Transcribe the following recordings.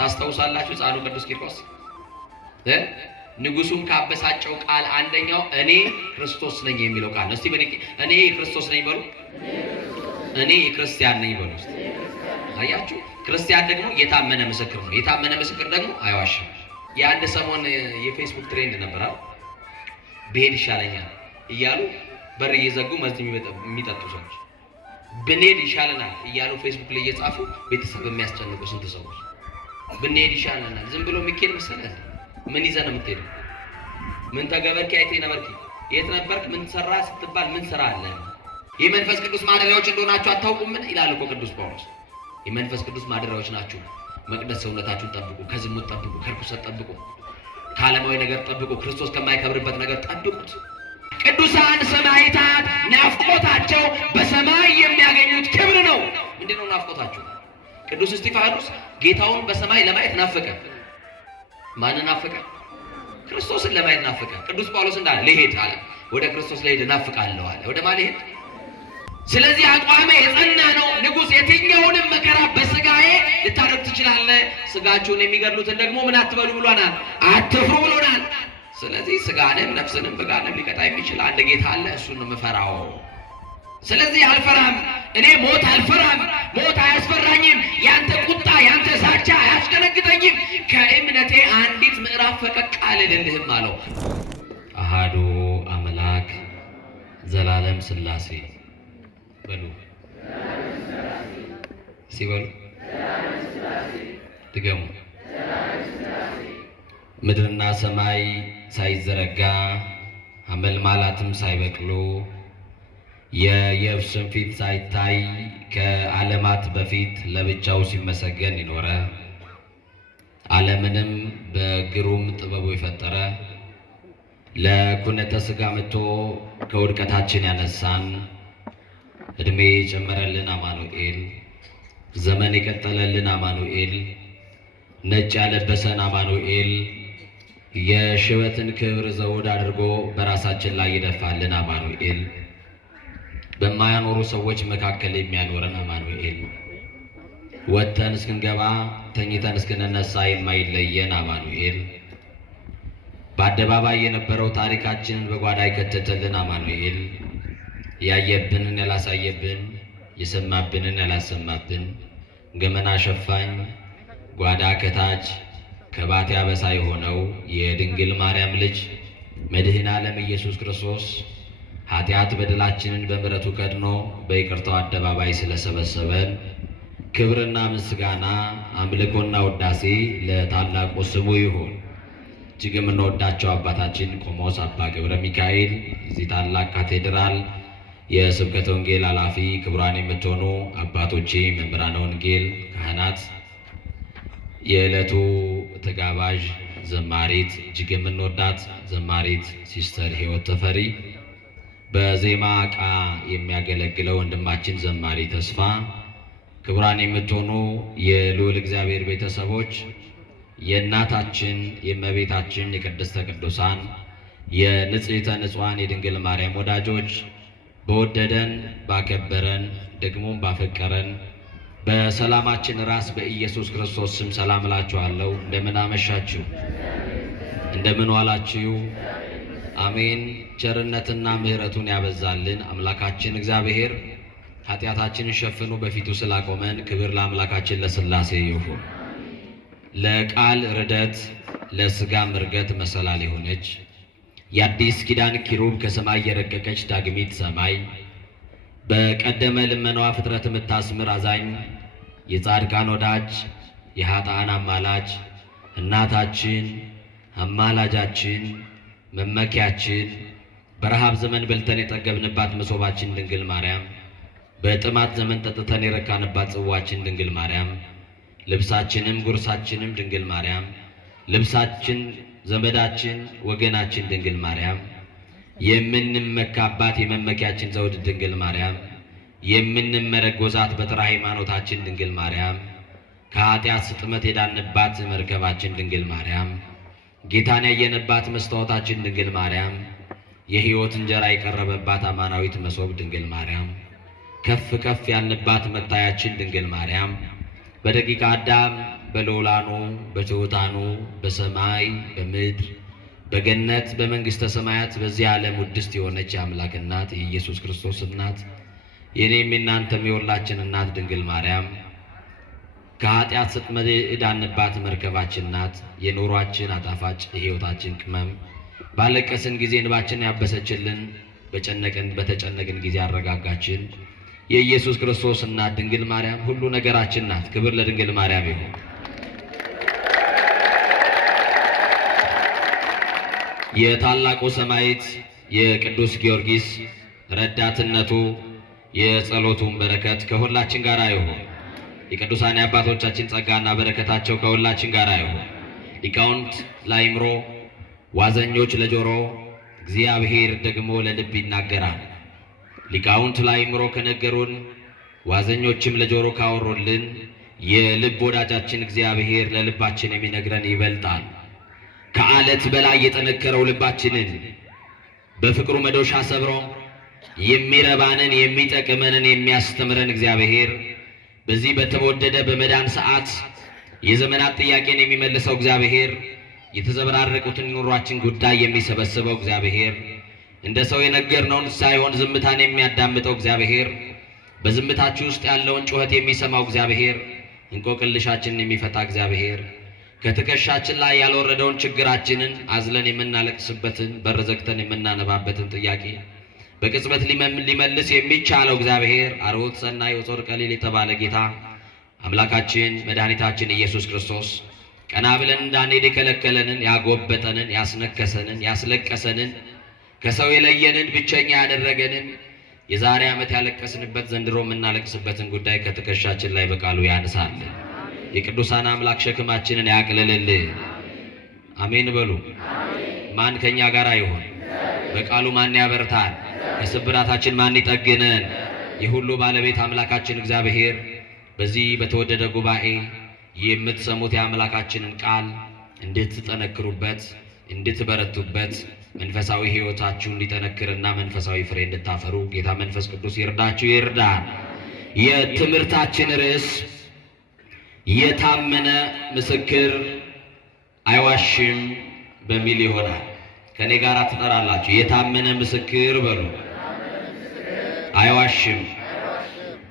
ታስታውሳላችሁ? ሕፃኑ ቅዱስ ቂርቆስ ንጉሱም ካበሳጨው ቃል አንደኛው እኔ ክርስቶስ ነኝ የሚለው ቃል። እስቲ እኔ ክርስቶስ ነኝ በሉ። እኔ ክርስቲያን ነኝ በሉ። አያችሁ፣ ክርስቲያን ደግሞ የታመነ ምስክር ነው። የታመነ ምስክር ደግሞ አይዋሽም። የአንድ ሰሞን የፌስቡክ ትሬንድ ነበር ብሄድ ይሻለኛል እያሉ በር እየዘጉ መዝድ የሚጠጡ ሰዎች ብንሄድ ይሻለናል እያሉ ፌስቡክ ላይ እየጻፉ ቤተሰብ የሚያስጨንቁ ስንት ሰዎች ብንሄድ ይሻለናል። ዝም ብሎ የሚኬድ መሰለህ? ምን ይዘህ ነው የምትሄደው? ምን ተገበርክ? አይቴ ነበርክ? የት ነበርክ? ምን ሰራ ስትባል ምን ስራ አለ? የመንፈስ ቅዱስ ማደሪያዎች እንደሆናችሁ አታውቁምን? ይላል እኮ ቅዱስ ጳውሎስ። የመንፈስ ቅዱስ ማደሪያዎች ናችሁ። መቅደስ ሰውነታችሁን ጠብቁ፣ ከዝሙት ጠብቁ፣ ከርኩሰት ጠብቁ፣ ከዓለማዊ ነገር ጠብቁ፣ ክርስቶስ ከማይከብርበት ነገር ጠብቁት። ቅዱሳን ሰማዕታት ናፍቆታቸው በሰማይ የሚያገኙት ክብር ነው። ምንድነው ናፍቆታቸው? ቅዱስ እስጢፋኖስ ጌታውን በሰማይ ለማየት ናፈቀ። ማንን ናፈቀ? ክርስቶስን ለማየት ናፈቀ። ቅዱስ ጳውሎስ እንዳለ ልሄድ አለ፣ ወደ ክርስቶስ ልሄድ እናፍቃለሁ አለ። ወደ ማን ልሄድ? ስለዚህ አቋሜ የጸና ነው። ንጉሥ የትኛውንም መከራ በስጋዬ ልታደርግ ትችላለህ፣ ስጋችሁን የሚገድሉትን ደግሞ ምን አትበሉ ብሎናል፣ አትፍሩ ብሎናል። ስለዚህ ስጋንም ነፍስንም በጋንም ሊቀጣ የሚችል አንድ ጌታ አለ፣ እሱን ነው የምፈራው። ስለዚህ አልፈራም፣ እኔ ሞት አልፈራም፣ ሞት አያስፈራኝም፣ ያንተ ቁጣ ያንተ ዛቻ አያስደነግጠኝም፣ ከእምነቴ አንዲት ምዕራፍ ፈቀቅ አልልልህም አለው። አሃዱ አምላክ ዘላለም ሥላሴ በሉ ሲበሉ ድገሙ። ምድርና ሰማይ ሳይዘረጋ አመልማላትም ሳይበቅሉ የየብስም ፊት ሳይታይ ከዓለማት በፊት ለብቻው ሲመሰገን ይኖረ ዓለምንም በግሩም ጥበቡ የፈጠረ ለኩነተ ሥጋ መጥቶ ከውድቀታችን ያነሳን ዕድሜ የጨመረልን አማኑኤል፣ ዘመን የቀጠለልን አማኑኤል፣ ነጭ ያለበሰን አማኑኤል፣ የሽበትን ክብር ዘውድ አድርጎ በራሳችን ላይ ይደፋልን አማኑኤል፣ በማያኖሩ ሰዎች መካከል የሚያኖረን አማኑኤል፣ ወጥተን እስክንገባ ተኝተን እስክንነሳ የማይለየን አማኑኤል፣ በአደባባይ የነበረው ታሪካችንን በጓዳ የከተተልን አማኑኤል፣ ያየብንን ያላሳየብን፣ የሰማብንን ያላሰማብን፣ ገመና ሸፋኝ ጓዳ ከታች ከባት ያበሳ የሆነው የድንግል ማርያም ልጅ መድኃኔ ዓለም ኢየሱስ ክርስቶስ ኃጢአት በደላችንን በምሕረቱ ከድኖ በይቅርታው አደባባይ ስለሰበሰበን ክብርና ምስጋና አምልኮና ውዳሴ ለታላቁ ስሙ ይሁን። እጅግ የምንወዳቸው አባታችን ቆሞስ አባ ገብረ ሚካኤል እዚህ ታላቅ ካቴድራል የስብከተ ወንጌል ኃላፊ፣ ክቡራን የምትሆኑ አባቶቼ መምህራነ ወንጌል፣ ካህናት፣ የዕለቱ ተጋባዥ ዘማሪት እጅግ የምንወዳት ዘማሪት ሲስተር ሕይወት ተፈሪ፣ በዜማ ዕቃ የሚያገለግለው ወንድማችን ዘማሪ ተስፋ፣ ክቡራን የምትሆኑ የልዑል እግዚአብሔር ቤተሰቦች፣ የእናታችን የእመቤታችን የቅድስተ ቅዱሳን የንጽሕተ ንጹሐን የድንግል ማርያም ወዳጆች፣ በወደደን ባከበረን ደግሞም ባፈቀረን በሰላማችን ራስ በኢየሱስ ክርስቶስ ስም ሰላም እላችኋለሁ። እንደምን አመሻችሁ? እንደምን ዋላችሁ? አሜን። ቸርነትና ምሕረቱን ያበዛልን አምላካችን እግዚአብሔር ኃጢአታችንን ሸፍኖ በፊቱ ስላቆመን ክብር ለአምላካችን ለሥላሴ ይሁን። ለቃል ርደት ለሥጋም እርገት መሰላል የሆነች የአዲስ ኪዳን ኪሩብ ከሰማይ የረቀቀች ዳግሚት ሰማይ በቀደመ ልመናዋ ፍጥረት የምታስምር አዛኝ የጻድቃን ወዳጅ የኃጥአን አማላጅ እናታችን አማላጃችን መመኪያችን በረሃብ ዘመን በልተን የጠገብንባት መሶባችን ድንግል ማርያም፣ በጥማት ዘመን ጠጥተን የረካንባት ጽዋችን ድንግል ማርያም፣ ልብሳችንም ጉርሳችንም ድንግል ማርያም፣ ልብሳችን ዘመዳችን ወገናችን ድንግል ማርያም፣ የምንመካባት የመመኪያችን ዘውድ ድንግል ማርያም፣ የምንመረጎዛት በትረ ሃይማኖታችን ድንግል ማርያም፣ ከኃጢአት ስጥመት የዳንባት መርከባችን ድንግል ማርያም፣ ጌታን ያየንባት መስታወታችን ድንግል ማርያም፣ የሕይወት እንጀራ የቀረበባት አማናዊት መሶብ ድንግል ማርያም፣ ከፍ ከፍ ያልንባት መታያችን ድንግል ማርያም፣ በደቂቀ አዳም በልዑላኑ በትሑታኑ በሰማይ በምድር በገነት በመንግሥተ ሰማያት በዚህ ዓለም ውድስት የሆነች የአምላክ እናት የኢየሱስ ክርስቶስ እናት የኔም የእናንተም የሁላችን እናት ድንግል ማርያም ከኃጢአት ሰጥመድ የዳንባት መርከባችን ናት። የኑሯችን አጣፋጭ የሕይወታችን ቅመም ባለቀስን ጊዜ እንባችን ያበሰችልን በተጨነቅን ጊዜ አረጋጋችን የኢየሱስ ክርስቶስ እናት ድንግል ማርያም ሁሉ ነገራችን ናት። ክብር ለድንግል ማርያም ይሁን። የታላቁ ሰማዕት የቅዱስ ጊዮርጊስ ረዳትነቱ የጸሎቱን በረከት ከሁላችን ጋር ይሁን። የቅዱሳን አባቶቻችን ጸጋና በረከታቸው ከሁላችን ጋር ይሁን። ሊቃውንት ለአእምሮ ዋዘኞች ለጆሮ እግዚአብሔር ደግሞ ለልብ ይናገራል። ሊቃውንት ለአእምሮ ከነገሩን ዋዘኞችም ለጆሮ ካወሩልን የልብ ወዳጃችን እግዚአብሔር ለልባችን የሚነግረን ይበልጣል። ከአለት በላይ የጠነከረው ልባችንን በፍቅሩ መዶሻ ሰብሮ የሚረባንን የሚጠቅመንን የሚያስተምረን እግዚአብሔር በዚህ በተወደደ በመዳን ሰዓት የዘመናት ጥያቄን የሚመልሰው እግዚአብሔር የተዘበራረቁትን ኑሯችን ጉዳይ የሚሰበስበው እግዚአብሔር እንደ ሰው የነገርነውን ሳይሆን ዝምታን የሚያዳምጠው እግዚአብሔር በዝምታችሁ ውስጥ ያለውን ጩኸት የሚሰማው እግዚአብሔር እንቆቅልሻችንን የሚፈታ እግዚአብሔር ከትከሻችን ላይ ያልወረደውን ችግራችንን አዝለን የምናለቅስበትን በር ዘግተን የምናነባበትን ጥያቄ በቅጽበት ሊመልስ የሚቻለው እግዚአብሔር አርሆት ሰናይ ወጾር ቀሊል የተባለ ጌታ አምላካችን መድኃኒታችን ኢየሱስ ክርስቶስ ቀና ብለን እንዳንሄድ የከለከለንን ያጎበጠንን ያስነከሰንን ያስለቀሰንን ከሰው የለየንን ብቸኛ ያደረገንን የዛሬ ዓመት ያለቀስንበት ዘንድሮ የምናለቅስበትን ጉዳይ ከትከሻችን ላይ በቃሉ ያንሳል። የቅዱሳን አምላክ ሸክማችንን ያቅልልልን። አሜን በሉ። ማን ከኛ ጋር ይሆን? በቃሉ ማን ያበርታል? ከስብራታችን ማን ይጠግነን? የሁሉ ባለቤት አምላካችን እግዚአብሔር በዚህ በተወደደ ጉባኤ የምትሰሙት የአምላካችንን ቃል እንድትጠነክሩበት እንድትበረቱበት መንፈሳዊ ሕይወታችሁ እንዲጠነክርና መንፈሳዊ ፍሬ እንድታፈሩ ጌታ መንፈስ ቅዱስ ይርዳችሁ ይርዳን። የትምህርታችን ርዕስ የታመነ ምስክር አይዋሽም በሚል ይሆናል። ከኔ ጋር ትጠራላችሁ። የታመነ ምስክር በሉ። አይዋሽም።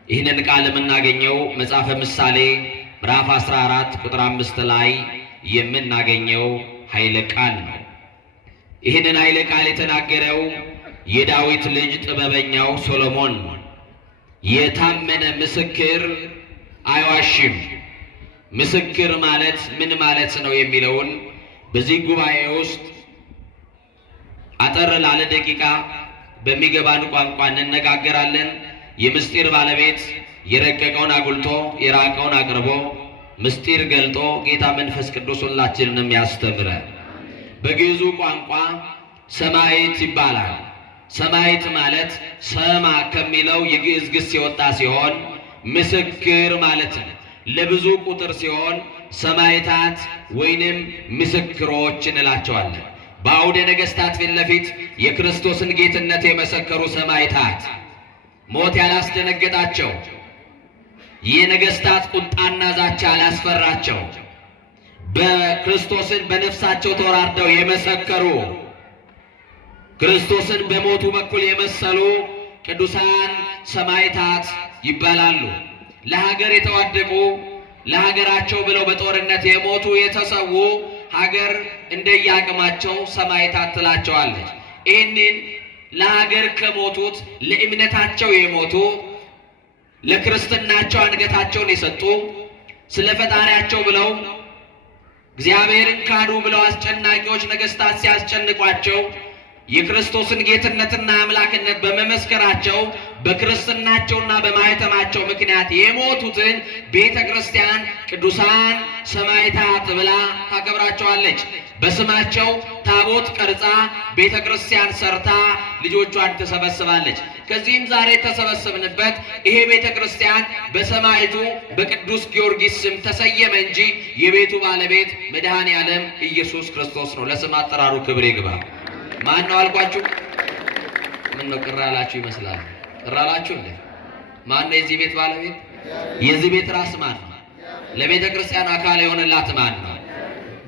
ይህንን ቃል የምናገኘው መጽሐፈ ምሳሌ ምዕራፍ 14 ቁጥር 5 ላይ የምናገኘው ኃይለ ቃል ነው። ይህንን ኃይለ ቃል የተናገረው የዳዊት ልጅ ጥበበኛው ሶሎሞን ነው። የታመነ ምስክር አይዋሽም። ምስክር ማለት ምን ማለት ነው የሚለውን በዚህ ጉባኤ ውስጥ አጠር ላለ ደቂቃ በሚገባን ቋንቋ እንነጋገራለን። የምስጢር ባለቤት የረቀቀውን አጉልቶ የራቀውን አቅርቦ ምስጢር ገልጦ ጌታ መንፈስ ቅዱስ ሁላችንንም ያስተምረ። በግዕዙ ቋንቋ ሰማዕት ይባላል። ሰማዕት ማለት ሰማ ከሚለው የግዕዝ ግስ የወጣ ሲሆን ምስክር ማለት ነው። ለብዙ ቁጥር ሲሆን ሰማዕታት ወይንም ምስክሮች እንላቸዋለን። በአውደ ነገሥታት ፊት ለፊት የክርስቶስን ጌትነት የመሰከሩ ሰማዕታት ሞት ያላስደነገጣቸው የነገሥታት ቁጣና ዛቻ ያላስፈራቸው በክርስቶስን በነፍሳቸው ተወራርደው የመሰከሩ ክርስቶስን በሞቱ በኩል የመሰሉ ቅዱሳን ሰማዕታት ይባላሉ። ለሀገር የተዋደቁ ለሀገራቸው ብለው በጦርነት የሞቱ የተሰዉ ሀገር እንደየአቅማቸው ሰማዕታት ትላቸዋለች። ይህንን ለሀገር ከሞቱት ለእምነታቸው የሞቱ ለክርስትናቸው አንገታቸውን የሰጡ ስለ ፈጣሪያቸው ብለው እግዚአብሔርን ካዱ ብለው አስጨናቂዎች ነገሥታት ሲያስጨንቋቸው የክርስቶስን ጌትነትና አምላክነት በመመስከራቸው በክርስትናቸውና በማኅተማቸው ምክንያት የሞቱትን ቤተ ክርስቲያን ቅዱሳን ሰማዕታት ብላ ታከብራቸዋለች። በስማቸው ታቦት ቀርጻ ቤተ ክርስቲያን ሰርታ ልጆቿን ትሰበስባለች። ከዚህም ዛሬ የተሰበሰብንበት ይሄ ቤተ ክርስቲያን በሰማዕቱ በቅዱስ ጊዮርጊስ ስም ተሰየመ እንጂ የቤቱ ባለቤት መድኃኔ ዓለም ኢየሱስ ክርስቶስ ነው። ለስም አጠራሩ ክብር ይግባ። ማን ነው አልኳችሁ? ምን ነው ቅር አላችሁ ይመስላል? ቅር አላችሁ እንዴ? ማን ነው የዚህ ቤት ባለቤት? የዚህ ቤት ራስ ማን ነው? ለቤተ ክርስቲያን አካል የሆነላት ማን ነው?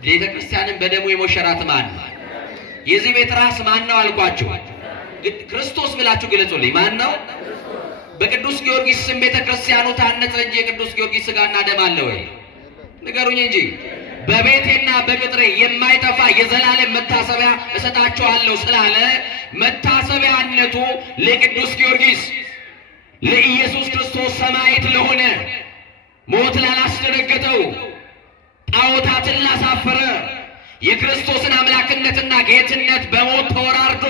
ቤተ ክርስቲያንን በደሙ የሞሸራት ማን ነው? የዚህ ቤት ራስ ማን ነው አልኳችሁ? ክርስቶስ ብላችሁ ግለጹልኝ። ማን ነው? በቅዱስ ጊዮርጊስ ስም ቤተ ክርስቲያኑ ታነጸ እንጂ የቅዱስ ጊዮርጊስ ሥጋና ደም አለ ወይ? ንገሩኝ እንጂ። በቤቴና በቅጥሬ የማይጠፋ የዘላለም መታሰቢያ እሰጣቸዋለሁ ስላለ መታሰቢያነቱ ለቅዱስ ጊዮርጊስ ለኢየሱስ ክርስቶስ ሰማዕት ለሆነ ሞት ላላስደነገጠው ጣዖታትን ላሳፈረ የክርስቶስን አምላክነትና ጌትነት በሞት ተወራርዶ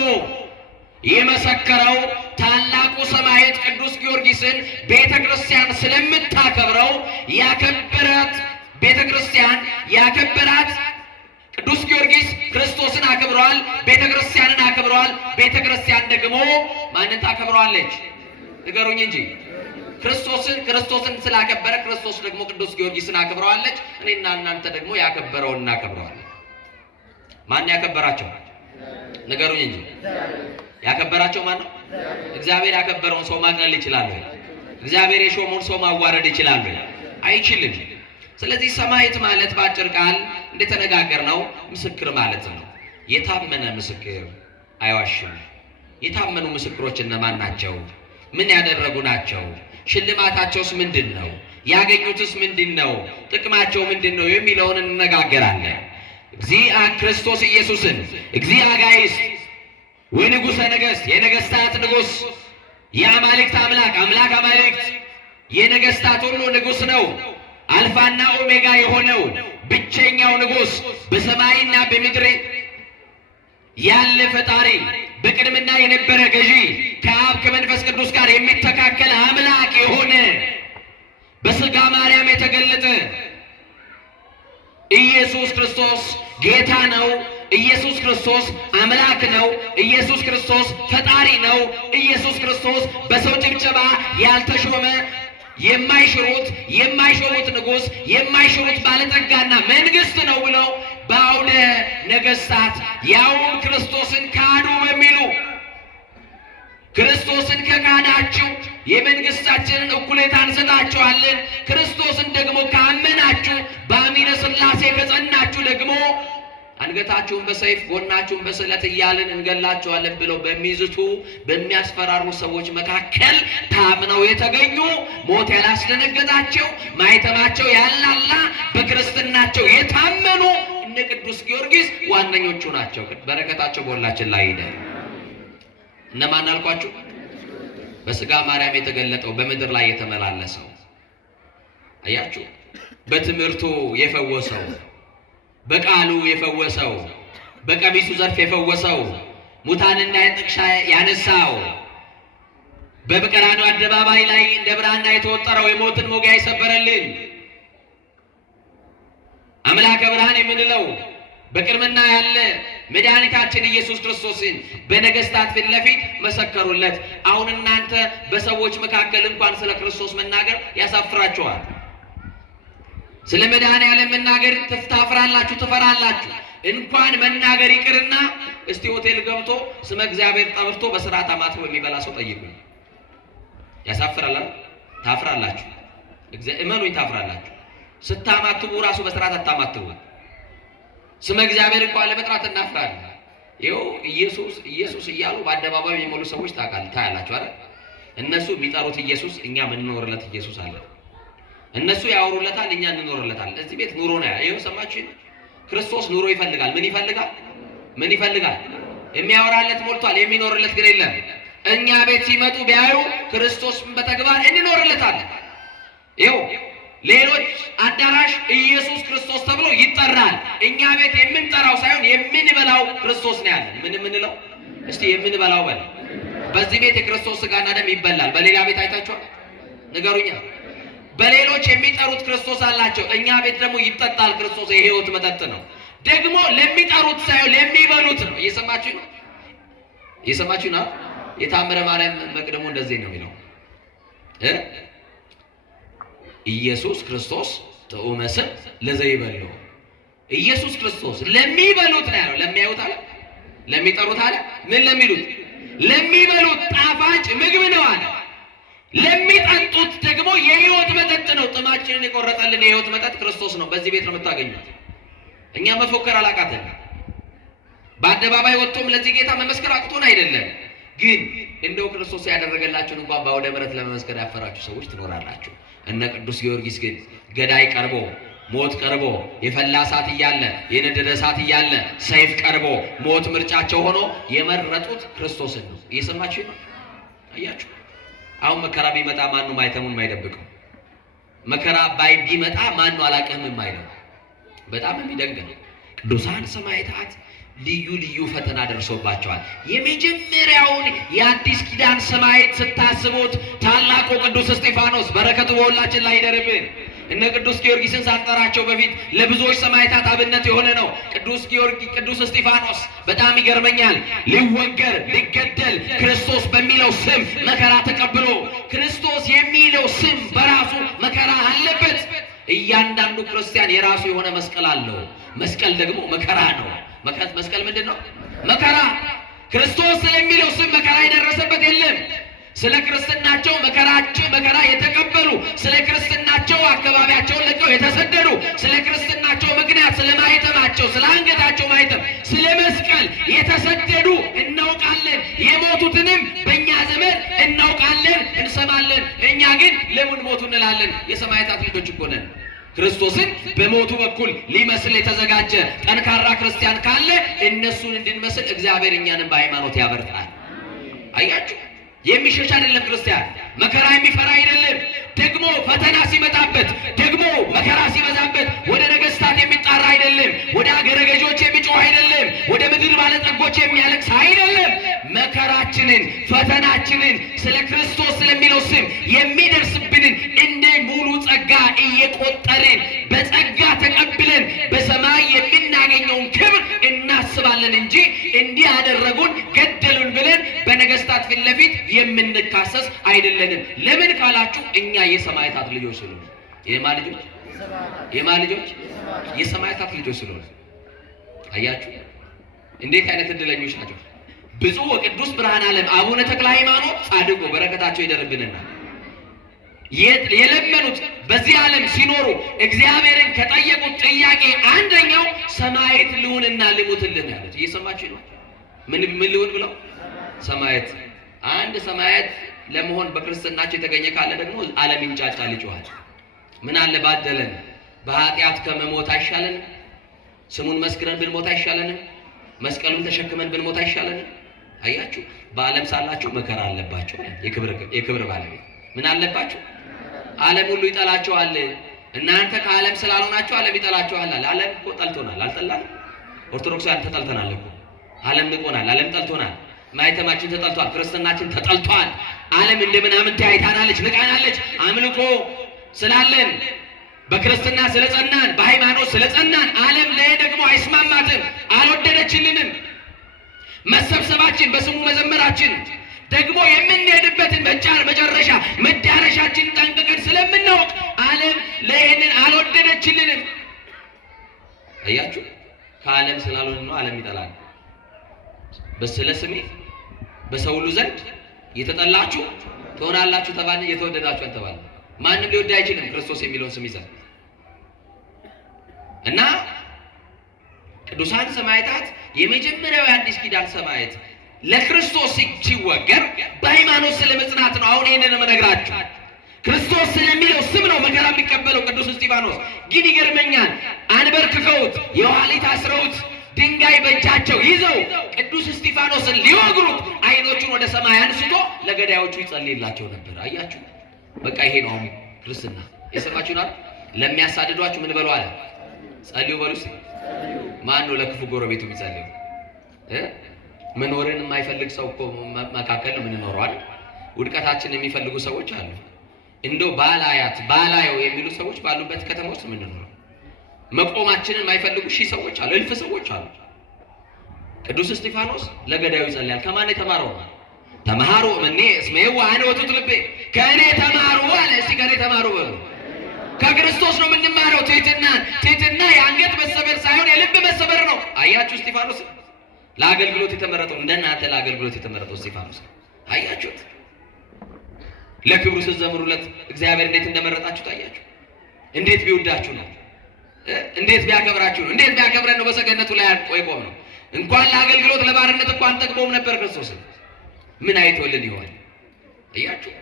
የመሰከረው ታላቁ ሰማዕት ቅዱስ ጊዮርጊስን ቤተ ክርስቲያን ስለምታከብረው ያከበራት ቤተ ክርስቲያን ያከበራት ቅዱስ ጊዮርጊስ ክርስቶስን አክብሯል፣ ቤተ ክርስቲያንን አክብሯል። ቤተ ክርስቲያን ደግሞ ማንን ታከብረዋለች? ንገሩኝ እንጂ። ክርስቶስን ስላከበረ ክርስቶስ ደግሞ ቅዱስ ጊዮርጊስን አክብረዋለች። እኔና እናንተ ደግሞ ያከበረውን እናከብረዋለን። ማን ያከበራቸው? ንገሩኝ እንጂ። ያከበራቸው ማን ነው? እግዚአብሔር ያከበረውን ሰው ማቅለል ይችላል ወይ? እግዚአብሔር የሾመውን ሰው ማዋረድ ይችላል ወይ? አይችልም። ስለዚህ ሰማዕት ማለት በአጭር ቃል እንደተነጋገርነው ምስክር ማለት ነው። የታመነ ምስክር አይዋሽም። የታመኑ ምስክሮች እነማን ናቸው? ምን ያደረጉ ናቸው? ሽልማታቸውስ ምንድን ነው? ያገኙትስ ምንድን ነው? ጥቅማቸው ምንድን ነው? የሚለውን እንነጋገራለን። እግዚአ ክርስቶስ ኢየሱስን እግዚአ ጋይስት ወንጉሠ ነገሥት የነገሥታት ንጉሥ የአማልክት አምላክ አምላክ አማልክት የነገሥታት ሁሉ ንጉሥ ነው። አልፋና ኦሜጋ የሆነው ብቸኛው ንጉሥ በሰማይና በምድር ያለ ፈጣሪ በቅድምና የነበረ ገዢ ከአብ ከመንፈስ ቅዱስ ጋር የሚተካከል አምላክ የሆነ በሥጋ ማርያም የተገለጠ ኢየሱስ ክርስቶስ ጌታ ነው። ኢየሱስ ክርስቶስ አምላክ ነው። ኢየሱስ ክርስቶስ ፈጣሪ ነው። ኢየሱስ ክርስቶስ በሰው ጭብጨባ ያልተሾመ የማይሾሙት ንጉሥ የማይሾሙት ባለጠጋና መንግስት ነው ብለው በአውደ ነገሥታት ያውም ክርስቶስን ካዱ በሚሉ ክርስቶስን ከካዳችሁ የመንግስታችንን እኩሌታ እንሰጣችኋለን፣ ክርስቶስን ደግሞ ካመናችሁ በአሚነ ሥላሴ ከጸናችሁ ደግሞ አንገታችሁን በሰይፍ ጎናችሁን በስለት እያልን እንገላችኋለን ብለው በሚዝቱ በሚያስፈራሩ ሰዎች መካከል ታምነው የተገኙ ሞት ያላስደነገጣቸው ማይተማቸው ያላላ በክርስትናቸው የታመኑ እነ ቅዱስ ጊዮርጊስ ዋነኞቹ ናቸው። በረከታቸው በሁላችን ላይ ይደር። እነማን አልኳችሁ? በሥጋ ማርያም የተገለጠው በምድር ላይ የተመላለሰው አያችሁ፣ በትምህርቱ የፈወሰው በቃሉ የፈወሰው በቀሚሱ ዘርፍ የፈወሰው ሙታንና ጥቅሻ ያነሳው በቀራንዮ አደባባይ ላይ እንደ ብራና የተወጠረው የሞትን ሞጊያ የሰበረልን አምላከ ብርሃን የምንለው በቅድምና ያለ መድኃኒታችን ኢየሱስ ክርስቶስን በነገሥታት ፊት ለፊት መሰከሩለት። አሁን እናንተ በሰዎች መካከል እንኳን ስለ ክርስቶስ መናገር ያሳፍራችኋል። ስለ መድኃኔዓለም መናገር ታፍራላችሁ፣ ትፈራላችሁ። እንኳን መናገር ይቅርና እስቲ ሆቴል ገብቶ ስመ እግዚአብሔር ጠርቶ በስርዓት አማትቦ የሚበላ ሰው ጠይቁኝ። ያሳፍራል። ታፍራላችሁ። እመኑኝ ታፍራላችሁ። ስታማትቡ ራሱ በስርዓት አታማትቡ። ስመ እግዚአብሔር እንኳን ለመጥራት እናፍራለን። ይኸው ኢየሱስ እያሉ በአደባባይ የሚሞሉ ሰዎች ታያላችሁ አይደል? እነሱ የሚጠሩት ኢየሱስ፣ እኛ የምንኖርለት ኢየሱስ አለ። እነሱ ያወሩለታል፣ እኛ እንኖርለታል። እዚህ ቤት ኑሮ ነው። ይኸው ሰማችሁ? ክርስቶስ ኑሮ ይፈልጋል። ምን ይፈልጋል? ምን ይፈልጋል? የሚያወራለት ሞልቷል፣ የሚኖርለት ግን የለም። እኛ ቤት ሲመጡ ቢያዩ ክርስቶስ በተግባር እንኖርለታለን። ይኸው ሌሎች አዳራሽ ኢየሱስ ክርስቶስ ተብሎ ይጠራል። እኛ ቤት የምንጠራው ሳይሆን የምንበላው ክርስቶስ ነው ያለን። ምን የምንለው እስቲ የምንበላው በል። በዚህ ቤት የክርስቶስ ሥጋና ደም ይበላል። በሌላ ቤት አይታችኋል? ንገሩኛ። በሌሎች የሚጠሩት ክርስቶስ አላቸው። እኛ ቤት ደግሞ ይጠጣል። ክርስቶስ የሕይወት መጠጥ ነው። ደግሞ ለሚጠሩት ሳይሆን ለሚበሉት ነው። እየሰማችሁ ነው? እየሰማችሁ ነው? የታምረ ማርያም መቅደሙ እንደዚህ ነው የሚለው ኢየሱስ ክርስቶስ ጥዑመ ስም ለዘይበሉ። ኢየሱስ ክርስቶስ ለሚበሉት ነው ያለው። ለሚያዩት አለ፣ ለሚጠሩት አለ፣ ምን ለሚሉት? ለሚበሉት ጣፋጭ ምግብ ነው አለ። ለሚጠጡት ደግሞ የሕይወት መጠጥ ነው። ጥማችንን የቆረጠልን የሕይወት መጠጥ ክርስቶስ ነው። በዚህ ቤት ነው የምታገኙት። እኛ መፎከር አላቃተን። በአደባባይ ወጥቶም ለዚህ ጌታ መመስከር አቅቶን አይደለም። ግን እንደው ክርስቶስ ያደረገላችሁን እንኳን በአውደ ምሕረት ለመመስከር ያፈራችሁ ሰዎች ትኖራላችሁ። እነ ቅዱስ ጊዮርጊስ ግን ገዳይ ቀርቦ ሞት ቀርቦ የፈላ እሳት እያለ የነደደ እሳት እያለ ሰይፍ ቀርቦ ሞት ምርጫቸው ሆኖ የመረጡት ክርስቶስን ነው። እየሰማችሁ ነው? አያችሁ? አሁን መከራ ቢመጣ ማነው ማይተሙን የማይደብቀው? መከራ ቢመጣ ማነው አላቅህም የማይለው? በጣም የሚደንቅ ነው። ቅዱሳን ሰማዕታት ልዩ ልዩ ፈተና ደርሶባቸዋል። የመጀመሪያውን የአዲስ ኪዳን ሰማዕት ስታስቡት ታላቁ ቅዱስ እስጢፋኖስ በረከቱ በሁላችን ላይ ይደርብን። እነ ቅዱስ ጊዮርጊስን ሳጠራቸው በፊት ለብዙዎች ሰማዕታት አብነት የሆነ ነው። ቅዱስ እስጢፋኖስ በጣም ይገርመኛል። ሊወገር ሊገደል ክርስቶስ በሚለው ስም መከራ ተቀብሎ፣ ክርስቶስ የሚለው ስም በራሱ መከራ አለበት። እያንዳንዱ ክርስቲያን የራሱ የሆነ መስቀል አለው። መስቀል ደግሞ መከራ ነው። መስቀል ምንድን ነው? መከራ። ክርስቶስ ስለሚለው ስም መከራ የደረሰበት የለም። ስለ ክርስትናቸው መከራ የተቀበሉ፣ ስለ ክርስትናቸው አካባቢያቸውን ለቀው የተሰደዱ፣ ስለ ክርስትናቸው ምክንያት ስለ ማኅተማቸው፣ ስለ አንገታቸው ማኅተም፣ ስለ መስቀል የተሰደዱ እናውቃለን። የሞቱትንም በእኛ ዘመን እናውቃለን፣ እንሰማለን። እኛ ግን ለምን ሞቱ እንላለን? የሰማዕታት ልጆች እኮ ነን። ክርስቶስን በሞቱ በኩል ሊመስል የተዘጋጀ ጠንካራ ክርስቲያን ካለ እነሱን እንድንመስል እግዚአብሔር እኛንም በሃይማኖት ያበርታል። አያችሁ? የሚሸሽ አይደለም ክርስቲያን፣ መከራ የሚፈራ አይደለም። ደግሞ ፈተና ሲመጣበት፣ ደግሞ መከራ ሲበዛበት ወደ ነገስታት የሚጣራ አይደለም፣ ወደ አገረ ገዦች የሚጮህ አይደለም፣ ወደ ምድር ባለጠጎች የሚያለቅስ አይደለም። መከራችንን ፈተናችንን ስለ ክርስቶስ ስለሚለው ስም የሚደርስብንን እንደ ሙሉ ጸጋ እየቆጠርን በጸጋ ተቀብለን በሰማይ የምናገኘውን ክብር እናስባለን እንጂ እንዲህ ያደረጉን ገደሉን ብለን በነገስታት ፊት ለፊት የምንካሰስ አይደለንም። ለምን ካላችሁ እኛ የሰማዕታት ልጆች ስለሆነ። የማ ልጆች የሰማዕታት ልጆች ስለሆነ። አያችሁ እንዴት አይነት እድለኞች ናቸው። ብፁዕ ወቅዱስ ብርሃነ ዓለም አቡነ ተክለ ሃይማኖት ጻድቁ በረከታቸው ይደርብንና የለመኑት በዚህ ዓለም ሲኖሩ እግዚአብሔርን ከጠየቁት ጥያቄ አንደኛው ሰማዕት ልሁንና ልሙትልን ያሉት። እየሰማችሁ ነው? ምን ልሁን ብለው ሰማዕት። አንድ ሰማዕት ለመሆን በክርስትናቸው የተገኘ ካለ ደግሞ ዓለም ይንጫጫል፣ ይጮሃል። ምን አለ ባደለን፣ በኃጢአት ከመሞት አይሻለንም? ስሙን መስክረን ብንሞት አይሻለንም? መስቀሉን ተሸክመን ብንሞት አይሻለንም? አያችሁ፣ በዓለም ሳላችሁ መከራ አለባችሁ። የክብር ባለቤት ምን አለባችሁ? ዓለም ሁሉ ይጠላችኋል። እናንተ ከዓለም ስላልሆናችሁ ዓለም ይጠላችኋል። ዓለም እኮ ጠልቶናል። አልጠላንም? ኦርቶዶክሳውያን ተጠልተናል እኮ። ዓለም ንቆናል። ዓለም ጠልቶናል። ማኅተማችን ተጠልቷል። ክርስትናችን ተጠልቷል። ዓለም እንደ ምናምን አይታናለች፣ ንቃናለች። አምልኮ ስላለን በክርስትና ስለጸናን በሃይማኖት ስለጸናን ዓለም ላይ ደግሞ አይስማማትም፣ አልወደደችልንም። መሰብሰባችን በስሙ መዘመራችን ደግሞ የምንሄድበትን መጨረሻ መዳረሻችን ጠንቅቀን ስለምናውቅ ዓለም ለይህንን አልወደደችልንም። አያችሁ፣ ከዓለም ስላልሆነ ነው ዓለም ይጠላል። በስለ ስሜ በሰው ሁሉ ዘንድ የተጠላችሁ ትሆናላችሁ ተባልን፣ የተወደዳችሁ አልተባለ። ማንም ሊወድ አይችልም ክርስቶስ የሚለውን ስም ይዘን እና ቅዱሳን ሰማዕታት የመጀመሪያው የአዲስ ኪዳን ሰማዕት ለክርስቶስ ሲወገር በሃይማኖት ስለመጽናት ነው። አሁን ይሄንን የምነግራችሁ ክርስቶስ ስለሚለው ስም ነው መከራ የሚቀበለው ቅዱስ እስጢፋኖስ። ግን ይገርመኛል፣ አንበርክከውት የኋሊት አስረውት ድንጋይ በእጃቸው ይዘው ቅዱስ እስጢፋኖስን ሊወግሩት ዓይኖቹን ወደ ሰማይ አንስቶ ለገዳዮቹ ይጸልይላቸው ነበር። አያችሁ፣ በቃ ይሄ ነው አሁን ክርስትና። የሰማችሁ ነው። ለሚያሳድዷችሁ ምን በሉ አለ? ጸልዩ በሉ። ማን ነው ለክፉ ጎረቤቱ የሚጸልዩ? መኖርን የማይፈልግ ሰው እኮ መካከል ነው የምንኖረው አይደል? ውድቀታችን የሚፈልጉ ሰዎች አሉ። እንደው ባላየው የሚሉ ሰዎች ባሉበት ከተማ ውስጥ የምንኖረው መቆማችንን የማይፈልጉ ሺህ ሰዎች አሉ፣ እልፍ ሰዎች አሉ። ቅዱስ እስጢፋኖስ ለገዳዩ ይጸልያል። ከማን የተማረው? ተማሩ እኔ እስመው አነ ወጡት ልቤ፣ ከእኔ ተማሩ አለ። እስቲ ከእኔ ተማሩ በሉ። ከክርስቶስ ነው የምንማረው ትሕትናን። ትሕትና የአንገት መሰበር ሳይሆን የልብ መሰበር ነው። አያችሁ እስጢፋኖስ ለአገልግሎት የተመረጠው እንደናንተ ለአገልግሎት የተመረጠው እስጢፋኖስ አያችሁት። ለክብሩ ስትዘምሩለት እግዚአብሔር እንዴት እንደመረጣችሁ ታያችሁ። እንዴት ቢወዳችሁ ነው። እንዴት ቢያከብራችሁ ነው። እንዴት ቢያከብረን ነው በሰገነቱ ላይ ቆይቆም ነው። እንኳን ለአገልግሎት ለባርነት እንኳን ጠቅሞም ነበር ክርስቶስን። ምን አይቶልን ይሆን? እያችሁ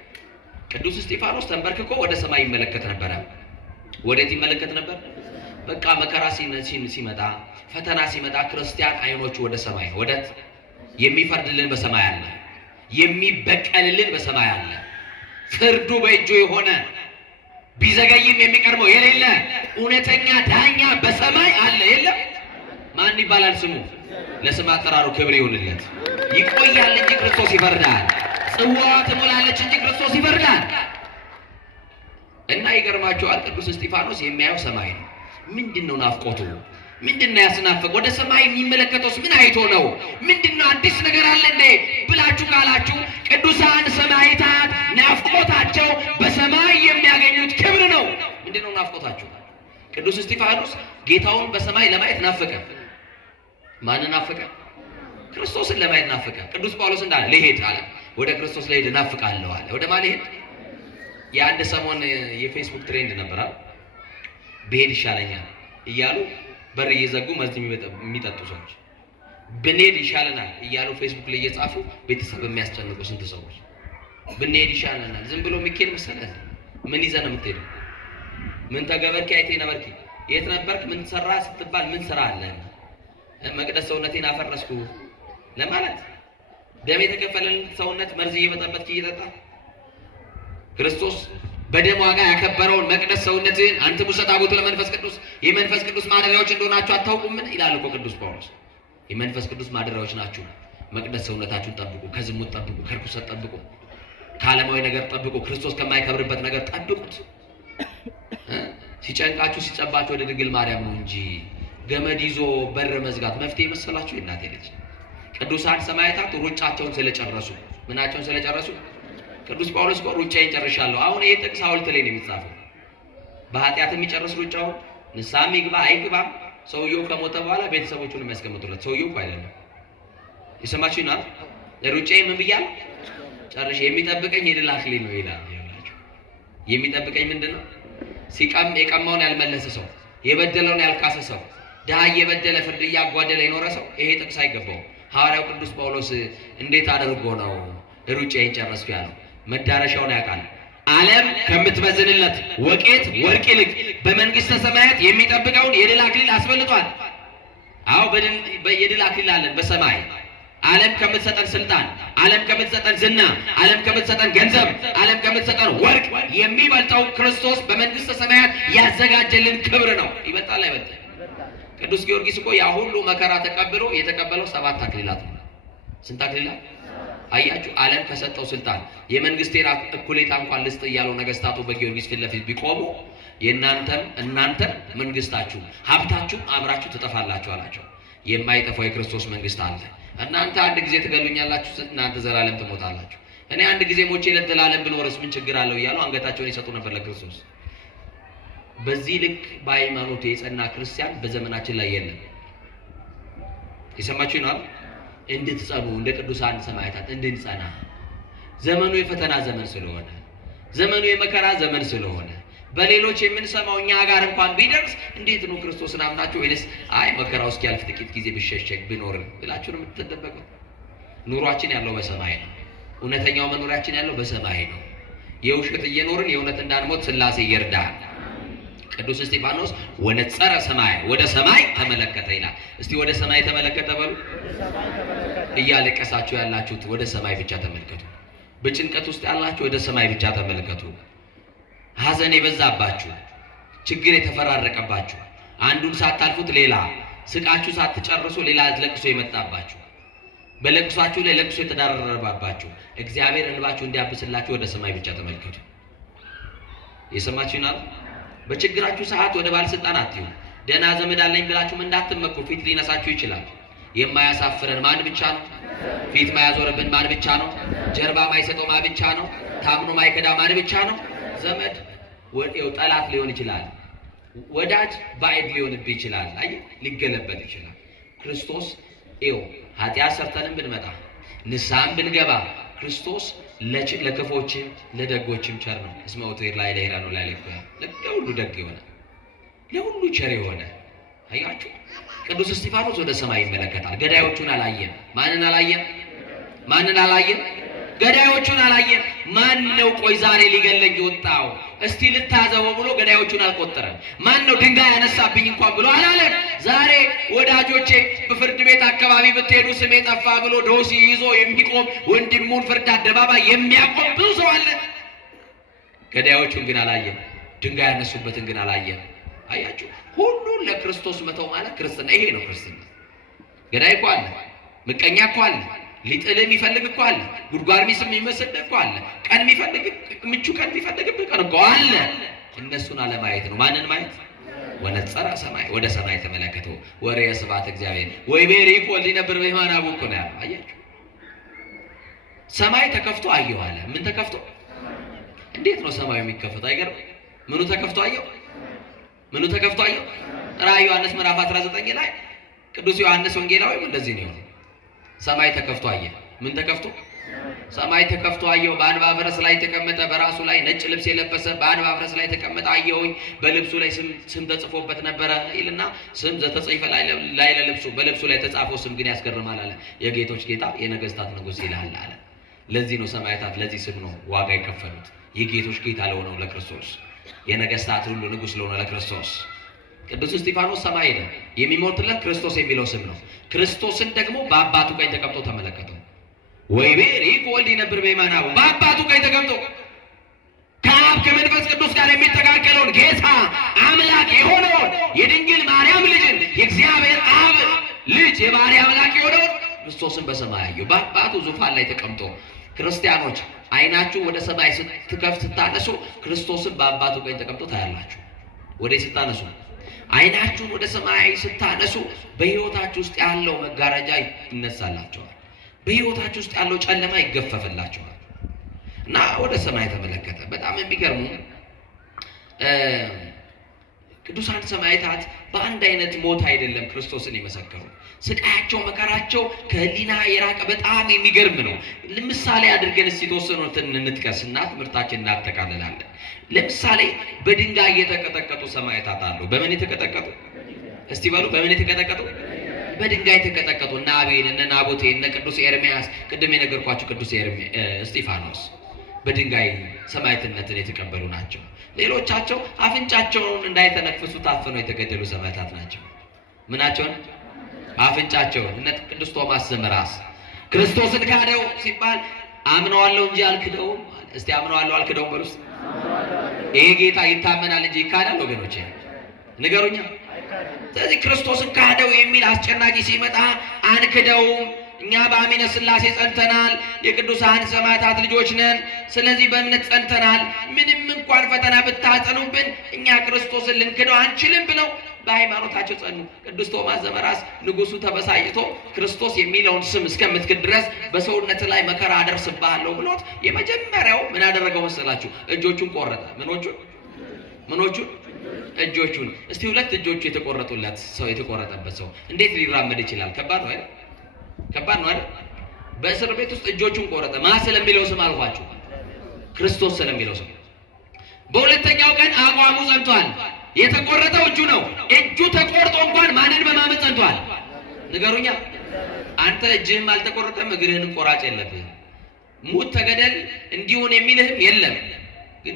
ቅዱስ እስጢፋኖስ ተንበርክኮ ወደ ሰማይ ይመለከት ነበረ። ወዴት ይመለከት ነበር? በቃ መከራ ሲመጣ ፈተና ሲመጣ ክርስቲያን አይኖቹ ወደ ሰማይ ወደት የሚፈርድልን በሰማይ አለ፣ የሚበቀልልን በሰማይ አለ። ፍርዱ በእጁ የሆነ ቢዘገይም የሚቀርበው የሌለ እውነተኛ ዳኛ በሰማይ አለ። የለም ማን ይባላል ስሙ? ለስም አጠራሩ ክብር ይሁንለት። ይቆያል እንጂ ክርስቶስ ይፈርዳል። ጽዋዋ ትሞላለች እንጂ ክርስቶስ ይፈርዳል። እና ይገርማችኋል፣ ቅዱስ እስጢፋኖስ የሚያየው ሰማይ ነው። ምንድነው ናፍቆቱ? ምንድነው ያስናፈቅ? ወደ ሰማይ የሚመለከተውስ ምን አይቶ ነው? ምንድነው አዲስ ነገር አለ እንዴ ብላችሁ ካላችሁ ቅዱሳን ሰማዕታት ናፍቆታቸው በሰማይ የሚያገኙት ክብር ነው። ምንድነው ናፍቆታቸው? ቅዱስ እስጢፋኖስ ጌታውን በሰማይ ለማየት ናፈቀ። ማንን ናፈቀ? ክርስቶስን ለማየት ናፈቀ። ቅዱስ ጳውሎስ እንዳለ ልሄድ አለ፣ ወደ ክርስቶስ ልሄድ እናፍቃለሁ አለ። ወደ ማን ልሄድ? የአንድ ሰሞን የፌስቡክ ትሬንድ ነበር አይደል? ብሄድ ይሻለኛል እያሉ በር እየዘጉ መዝም የሚጠጡ ሰዎች፣ ብንሄድ ይሻለናል እያሉ ፌስቡክ ላይ እየጻፉ ቤተሰብ የሚያስጨንቁ ስንት ሰዎች። ብንሄድ ይሻለናል ዝም ብሎ የሚኬድ መሰለህ? ምን ይዘህ ነው የምትሄደው? ምን ተገበርኪ አይቴ ነበርኪ? የት ነበርክ? ምን ሰራ ስትባል ምን ስራ አለ? መቅደስ ሰውነቴን አፈረስኩ ለማለት ደም የተከፈለልን ሰውነት መርዝ እየበጠበጥክ እየጠጣ ክርስቶስ በደም ዋጋ ያከበረውን መቅደስ ሰውነትን አንተ ሙሰት አቦቱ ለመንፈስ ቅዱስ የመንፈስ ቅዱስ ማደሪያዎች እንደሆናችሁ አታውቁምን? ይላል እኮ ቅዱስ ጳውሎስ። የመንፈስ ቅዱስ ማደሪያዎች ናችሁ። መቅደስ ሰውነታችሁን ጠብቁ፣ ከዝሙት ጠብቁ፣ ከርኩሰት ጠብቁ፣ ከዓለማዊ ነገር ጠብቁ፣ ክርስቶስ ከማይከብርበት ነገር ጠብቁት። ሲጨንቃችሁ ሲጨባችሁ ወደ ድንግል ማርያም ነው እንጂ ገመድ ይዞ በር መዝጋት መፍትሄ መሰላችሁ? እናቴ ልጅ ቅዱሳን ሰማዕታት ሩጫቸውን ስለጨረሱ ምናቸውን ስለጨረሱ ቅዱስ ጳውሎስ እኮ ሩጫዬን ጨርሻለሁ። አሁን ይሄ ጥቅስ ሐውልት ላይ ነው የሚጻፈው። በኃጢአት የሚጨርስ ሩጫው ንስሐም ይግባ አይግባም ሰውየው ከሞተ በኋላ ቤተሰቦቹን የሚያስቀምጡለት ሰውየው እኮ አይደለም። የሰማችሁ ይናል ሩጫዬ ምን ብያለሁ? ጨርሼ የሚጠብቀኝ የድል አክሊል ነው ይላል። የሚጠብቀኝ ምንድነው? ሲቀም የቀማውን ያልመለሰ ሰው፣ የበደለውን ያልካሰ ሰው፣ ድሃ እየበደለ ፍርድ እያጓደለ የኖረ ሰው ይሄ ጥቅስ አይገባው። ሐዋርያው ቅዱስ ጳውሎስ እንዴት አድርጎ ነው ሩጫዬን ጨረስኩ ያለው? መዳረሻውን ያውቃል። ዓለም ከምትመዝንለት ወቄት ወርቅ ይልቅ በመንግስተ ሰማያት የሚጠብቀውን የድል አክሊል አስበልጧል። አዎ የድል አክሊል አለን በሰማይ። ዓለም ከምትሰጠን ስልጣን፣ ዓለም ከምትሰጠን ዝና፣ ዓለም ከምትሰጠን ገንዘብ፣ ዓለም ከምትሰጠን ወርቅ የሚበልጠው ክርስቶስ በመንግስተ ሰማያት ያዘጋጀልን ክብር ነው። ይበልጣል አይበልጥም? ቅዱስ ጊዮርጊስ እኮ ያ ሁሉ መከራ ተቀብሎ የተቀበለው 7 አክሊላት ነው። ስንት አክሊላት? አያችሁ፣ ዓለም ከሰጠው ስልጣን የመንግስቴን እኩሌታ እንኳን ልስጥ እያለው ነገስታቱ በጊዮርጊስ ፊት ለፊት ቢቆሙ እናንተም መንግስታችሁ ሀብታችሁ አብራችሁ ትጠፋላችሁ አላቸው። የማይጠፋው የክርስቶስ መንግስት አለ። እናንተ አንድ ጊዜ ትገሉኛላችሁ፣ እናንተ ዘላለም ትሞታላችሁ። እኔ አንድ ጊዜ ሞቼ ለዘላለም ብኖርስ ምን ችግር አለው እያሉ አንገታቸውን ይሰጡ ነበር ለክርስቶስ። በዚህ ልክ በሃይማኖቱ የጸና ክርስቲያን በዘመናችን ላይ የለም። የሰማችሁ ነው። እንድትጸኑ እንደ ቅዱሳን ሰማዕታት እንድንጸና ዘመኑ የፈተና ዘመን ስለሆነ፣ ዘመኑ የመከራ ዘመን ስለሆነ በሌሎች የምንሰማው እኛ ጋር እንኳን ቢደርስ እንዴት ነው ክርስቶስን አምናችሁ ወይስ አይ መከራው እስኪያልፍ ጥቂት ጊዜ ብሸሸግ ብኖር ብላችሁ ነው የምትደበቁት? ኑሯችን ያለው በሰማይ ነው። እውነተኛው መኖሪያችን ያለው በሰማይ ነው። የውሸት እየኖርን የእውነት እንዳንሞት ሥላሴ ይርዳል። ቅዱስ እስጢፋኖስ ወነጸረ ሰማይ ወደ ሰማይ ተመለከተ ይላል። እስቲ ወደ ሰማይ ተመለከተ በሉ። እያለቀሳችሁ ያላችሁት ወደ ሰማይ ብቻ ተመልከቱ። በጭንቀት ውስጥ ያላችሁ ወደ ሰማይ ብቻ ተመልከቱ። ሐዘን የበዛባችሁ፣ ችግር የተፈራረቀባችሁ፣ አንዱን ሳታልፉት ሌላ ስቃችሁ ሳትጨርሱ ሌላ ለቅሶ የመጣባችሁ፣ በለቅሷችሁ ላይ ለቅሶ የተዳረረባችሁ እግዚአብሔር እንባችሁ እንዲያብስላችሁ ወደ ሰማይ ብቻ ተመልከቱ። የሰማችሁ ነው። በችግራችሁ ሰዓት ወደ ባለስልጣናት ይሁን ደህና ዘመድ አለኝ ብላችሁም እንዳትመኩ። ፊት ሊነሳችሁ ይችላል። የማያሳፍረን ማን ብቻ ነው? ፊት ማያዞርብን ማን ብቻ ነው? ጀርባ ማይሰጠው ማን ብቻ ነው? ታምኖ ማይከዳ ማን ብቻ ነው? ዘመድ ወዴው ጠላት ሊሆን ይችላል። ወዳጅ ባዕድ ሊሆንብህ ይችላል። አይ ሊገለበጥ ይችላል። ክርስቶስ ኃጢአት ሰርተንም ብንመጣ ንስሐም ብንገባ ክርስቶስ ለክፎችም ለደጎችም ቸር ነው። እስመ ውእቱ ላይ ለሄራ ነው ላይ ለሁሉ ደግ የሆነ ለሁሉ ቸር የሆነ አያችሁ። ቅዱስ እስጢፋኖስ ወደ ሰማይ ይመለከታል። ገዳዮቹን አላየም። ማንን አላየም? ማንን አላየም? ገዳዮቹን አላየም። ማን ነው ቆይ ዛሬ ሊገለኝ ወጣው እስቲ ልታዘበው ብሎ ገዳዮቹን አልቆጠረም። ማን ነው ድንጋይ ያነሳብኝ እንኳን ብሎ አላለም። ዛሬ ወዳጆቼ በፍርድ ቤት አካባቢ ብትሄዱ ስሜ ጠፋ ብሎ ዶሲ ይዞ የሚቆም ወንድሙን ፍርድ አደባባይ የሚያቆም ብዙ ሰው አለ። ገዳዮቹን ግን አላየም። ድንጋይ ያነሱበትን ግን አላየም። አያችሁ፣ ሁሉን ለክርስቶስ መተው ማለት ክርስትና ይሄ ነው። ክርስትና ገዳይ እኮ አለ፣ ምቀኛ እኮ አለ፣ ሊጥል የሚፈልግ እኮ አለ፣ ጉድጓድ ሚስም የሚመስል እኮ አለ፣ ቀን የሚፈልግ ምቹ ቀን የሚፈልግብህ ቀን እኮ አለ። እነሱን አለማየት ነው። ማንን ማየት? ወነጸረ ሰማይ፣ ወደ ሰማይ ተመለከተው። ወሬ ስብሐት እግዚአብሔር ወይ ቤሪኮ ሊነብር በማና ቦኮ ነው ያለው። አያችሁ፣ ሰማይ ተከፍቶ አየሁ አለ። ምን ተከፍቶ? እንዴት ነው ሰማዩ የሚከፈተው? አይገርም? ምኑ ተከፍቶ አየሁ? ምኑ ተከፍቶ አየሁ? ራዕይ ዮሐንስ ምዕራፍ 19 ላይ ቅዱስ ዮሐንስ ወንጌላዊም እንደዚህ ነው። ሰማይ ተከፍቶ አየ። ምን ተከፍቶ? ሰማይ ተከፍቶ አየሁ። በአንባ ፈረስ ላይ ተቀመጠ፣ በራሱ ላይ ነጭ ልብስ የለበሰ በአንባ ፈረስ ላይ ተቀመጠ አየሁኝ። በልብሱ ላይ ስም ተጽፎበት ነበረ ይልና ስም ዘተጽፈ ላይ ለልብሱ በልብሱ ላይ ተጻፈው ስም ግን ያስገርማል አለ። የጌቶች ጌታ የነገስታት ንጉሥ ይላል አለ። ለዚህ ነው ሰማያታት ለዚህ ስም ነው ዋጋ የከፈሉት። የጌቶች ጌታ ለሆነው ለክርስቶስ፣ የነገስታት ሁሉ ንጉሥ ለሆነው ለክርስቶስ። ቅዱስ እስጢፋኖስ ሰማይ ሄደ። የሚሞትለት ክርስቶስ የሚለው ስም ነው። ክርስቶስን ደግሞ በአባቱ ቀኝ ተቀምጦ ተመለከተው። ወይ ቤሪኮ ወልድ ይነብር በየማናው፣ በአባቱ ቀኝ ተቀምጦ ከአብ ከመንፈስ ቅዱስ ጋር የሚተካከለውን ጌታ አምላክ የሆነውን የድንግል ማርያም ልጅን የእግዚአብሔር አብ ልጅ የባህሪ አምላክ የሆነውን ክርስቶስን በሰማይ አየሁ። በአባቱ ዙፋን ላይ ተቀምጦ። ክርስቲያኖች አይናችሁ ወደ ሰማይ ስትከፍት ስታነሱ ክርስቶስን በአባቱ ቀኝ ተቀምጦ ታያላችሁ። ወደ ስታነሱ አይናችሁን ወደ ሰማይ ስታነሱ በሕይወታችሁ ውስጥ ያለው መጋረጃ ይነሳላችኋል። በሕይወታችሁ ውስጥ ያለው ጨለማ ይገፈፍላችኋል። እና ወደ ሰማይ ተመለከተ። በጣም የሚገርሙ ቅዱሳን ሰማዕታት በአንድ አይነት ሞት አይደለም ክርስቶስን የመሰከሩ። ስቃያቸው፣ መከራቸው ከህሊና የራቀ በጣም የሚገርም ነው። ለምሳሌ አድርገን እስቲ የተወሰኑትን እንጥቀስና ትምህርታችን እናጠቃልላለን። ለምሳሌ በድንጋይ የተቀጠቀጡ ሰማዕታት አሉ። በምን የተቀጠቀጡ? እስቲ በሉ፣ በምን የተቀጠቀጡ? በድንጋይ የተቀጠቀጡ እነ አቤል፣ እነ ናቡቴ፣ እነ ቅዱስ ኤርምያስ፣ ቅድም የነገርኳቸው ቅዱስ እስጢፋኖስ በድንጋይ ሰማዕትነትን የተቀበሉ ናቸው። ሌሎቻቸው አፍንጫቸውን እንዳይተነፍሱ ታፍነው የተገደሉ ሰማዕታት ናቸው። ምናቸውን? አፍንጫቸውን። እነ ቅዱስ ቶማስ ዘመራስ ክርስቶስን ካደው ሲባል አምነዋለሁ እንጂ አልክደውም። እስቲ አምነዋለሁ አልክደውም በሉ። ይሄ ጌታ ይታመናል እንጂ ይካዳል? ወገኖቼ ንገሩኛ። ስለዚህ ክርስቶስን ካደው የሚል አስጨናቂ ሲመጣ አንክደውም፣ እኛ በአሚነ ሥላሴ ጸንተናል፣ የቅዱሳን ሰማዕታት ልጆች ነን፣ ስለዚህ በእምነት ጸንተናል፣ ምንም እንኳን ፈተና ብታጸኑብን እኛ ክርስቶስን ልንክደው አንችልም ብለው በሃይማኖታቸው ጸኑ። ቅዱስ ቶማስ ዘመራስ ንጉሱ ተበሳጭቶ ክርስቶስ የሚለውን ስም እስከምትክድ ድረስ በሰውነት ላይ መከራ አደርስብሃለሁ ብሎት የመጀመሪያው ምን አደረገው መሰላችሁ? እጆቹን ቆረጠ። ምኖቹን? እጆቹን። እስቲ ሁለት እጆቹ የተቆረጡለት ሰው የተቆረጠበት ሰው እንዴት ሊራመድ ይችላል? ከባድ ነው አይደል? ከባድ ነው አይደል? በእስር ቤት ውስጥ እጆቹን ቆረጠ። ማን ስለሚለው ስም አልኳችሁ? ክርስቶስ ስለሚለው ስም። በሁለተኛው ቀን አቋሙ ጸንቷል። የተቆረጠው እጁ ነው። እጁ ተቆርጦ እንኳን ማንን በማመን ጸንቷል? ንገሩኛ። አንተ እጅህም አልተቆረጠም፣ እግርህንም ቆራጭ የለብህም፣ ሙት ተገደል እንዲሆን የሚልህም የለም። ግን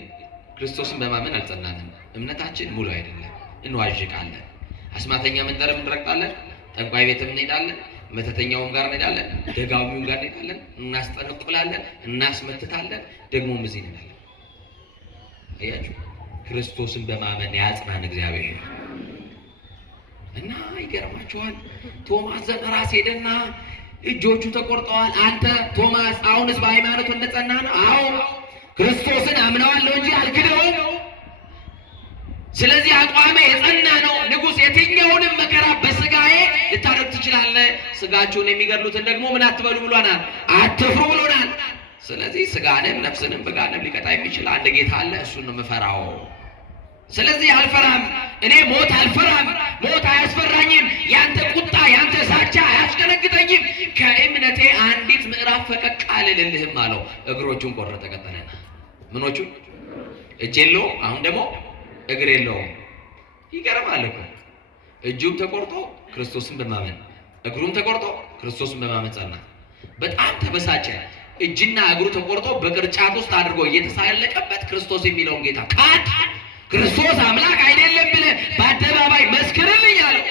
ክርስቶስን በማመን አልጸናንም። እምነታችን ሙሉ አይደለም። እንዋዥቃለን። አስማተኛ መንደርም እንረግጣለን፣ ጠንቋይ ቤትም እንሄዳለን፣ መተተኛውም ጋር እንሄዳለን፣ ደጋሚውም ጋር እንሄዳለን፣ እናስጠነቁላለን፣ እናስመትታለን፣ ደግሞም እዚህ እንሄዳለን። አያችሁ፣ ክርስቶስን በማመን ያጽናን እግዚአብሔር። እና ይገርማችኋል፣ ቶማስ ዘመራስ ሄደና እጆቹ ተቆርጠዋል። አንተ ቶማስ አሁንስ በሃይማኖቱ እንደጸና ነው? አዎ ክርስቶስን አምነዋለሁ እንጂ አልክደውም። ስለዚህ አቋሜ የጸና ነው። ንጉሥ የትኛውንም መከራ በስጋዬ ልታደርግ ትችላለህ፣ ስጋችሁን የሚገድሉትን ደግሞ ምን አትበሉ ብሎናል፣ አትፍሩ ብሎናል። ስለዚህ ስጋንም ነፍስንም በጋንም ሊቀጣ የሚችል አንድ ጌታ አለ፣ እሱን ነው የምፈራው። ስለዚህ አልፈራም፣ እኔ ሞት አልፈራም፣ ሞት አያስፈራኝም፣ ያንተ ቁጣ ያንተ ዛቻ አያስደነግጠኝም። ከእምነት ከደህንነቴ አንዲት ምዕራፍ ፈቀቅ አልልልህም አለው። እግሮቹን ቆረጠ። ቀጠለና ምኖቹ እጅ የለውም፣ አሁን ደግሞ እግር የለውም። ይገርማል እኮ እጁም ተቆርጦ ክርስቶስን በማመን እግሩም ተቆርጦ ክርስቶስን በማመን ጸና። በጣም ተበሳጨ። እጅና እግሩ ተቆርጦ በቅርጫት ውስጥ አድርጎ እየተሳለቀበት ክርስቶስ የሚለውን ጌታ ካድ ክርስቶስ አምላክ አይደለም ብለህ በአደባባይ መስክርልኝ አለው።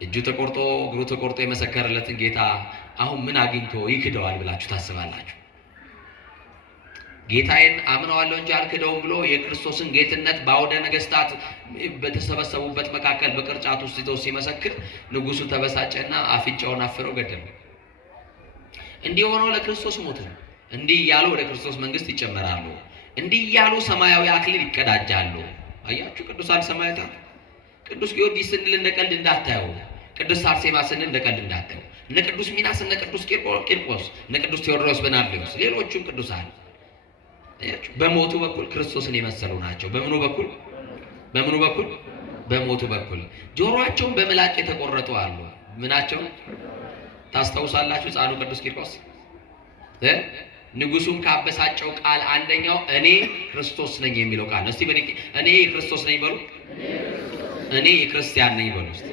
እጁ ተቆርጦ እግሩ ተቆርጦ የመሰከረለትን ጌታ አሁን ምን አግኝቶ ይክደዋል ብላችሁ ታስባላችሁ? ጌታዬን አምነዋለሁ እንጂ አልክደውም ብሎ የክርስቶስን ጌትነት በአውደ ነገስታት በተሰበሰቡበት መካከል በቅርጫት ውስጥ ይዘው ሲመሰክር ንጉሱ ተበሳጨና አፍንጫውን አፍረው ገደሉ። እንዲህ ሆነው ለክርስቶስ ሞቱ። እንዲህ እያሉ ወደ ክርስቶስ መንግስት ይጨመራሉ። እንዲህ እያሉ ሰማያዊ አክሊል ይቀዳጃሉ። አያችሁ ቅዱሳን ሰማዕታት። ቅዱስ ጊዮርጊስ ስንል እንደ ቀልድ እንዳታዩ፣ ቅዱስ አርሴማ ስንል እንደ ቀልድ እንዳታዩ፣ እነ ቅዱስ ሚናስ፣ እነ ቅዱስ ቂርቆስ፣ እነ ቅዱስ ቴዎድሮስ በናርዶስ፣ ሌሎቹም ቅዱሳን በሞቱ በኩል ክርስቶስን የመሰሉ ናቸው። በምኑ በኩል? በሞቱ በኩል። ጆሮአቸውን በምላጭ የተቆረጡ አሉ። ምናቸው ታስታውሳላችሁ? ሕፃኑ ቅዱስ ቂርቆስ ንጉሱም ካበሳጨው ቃል አንደኛው እኔ ክርስቶስ ነኝ የሚለው ቃል ነው። እስቲ እኔ ክርስቶስ ነኝ በሉ። እኔ የክርስቲያን ነኝ በሉ። እስቲ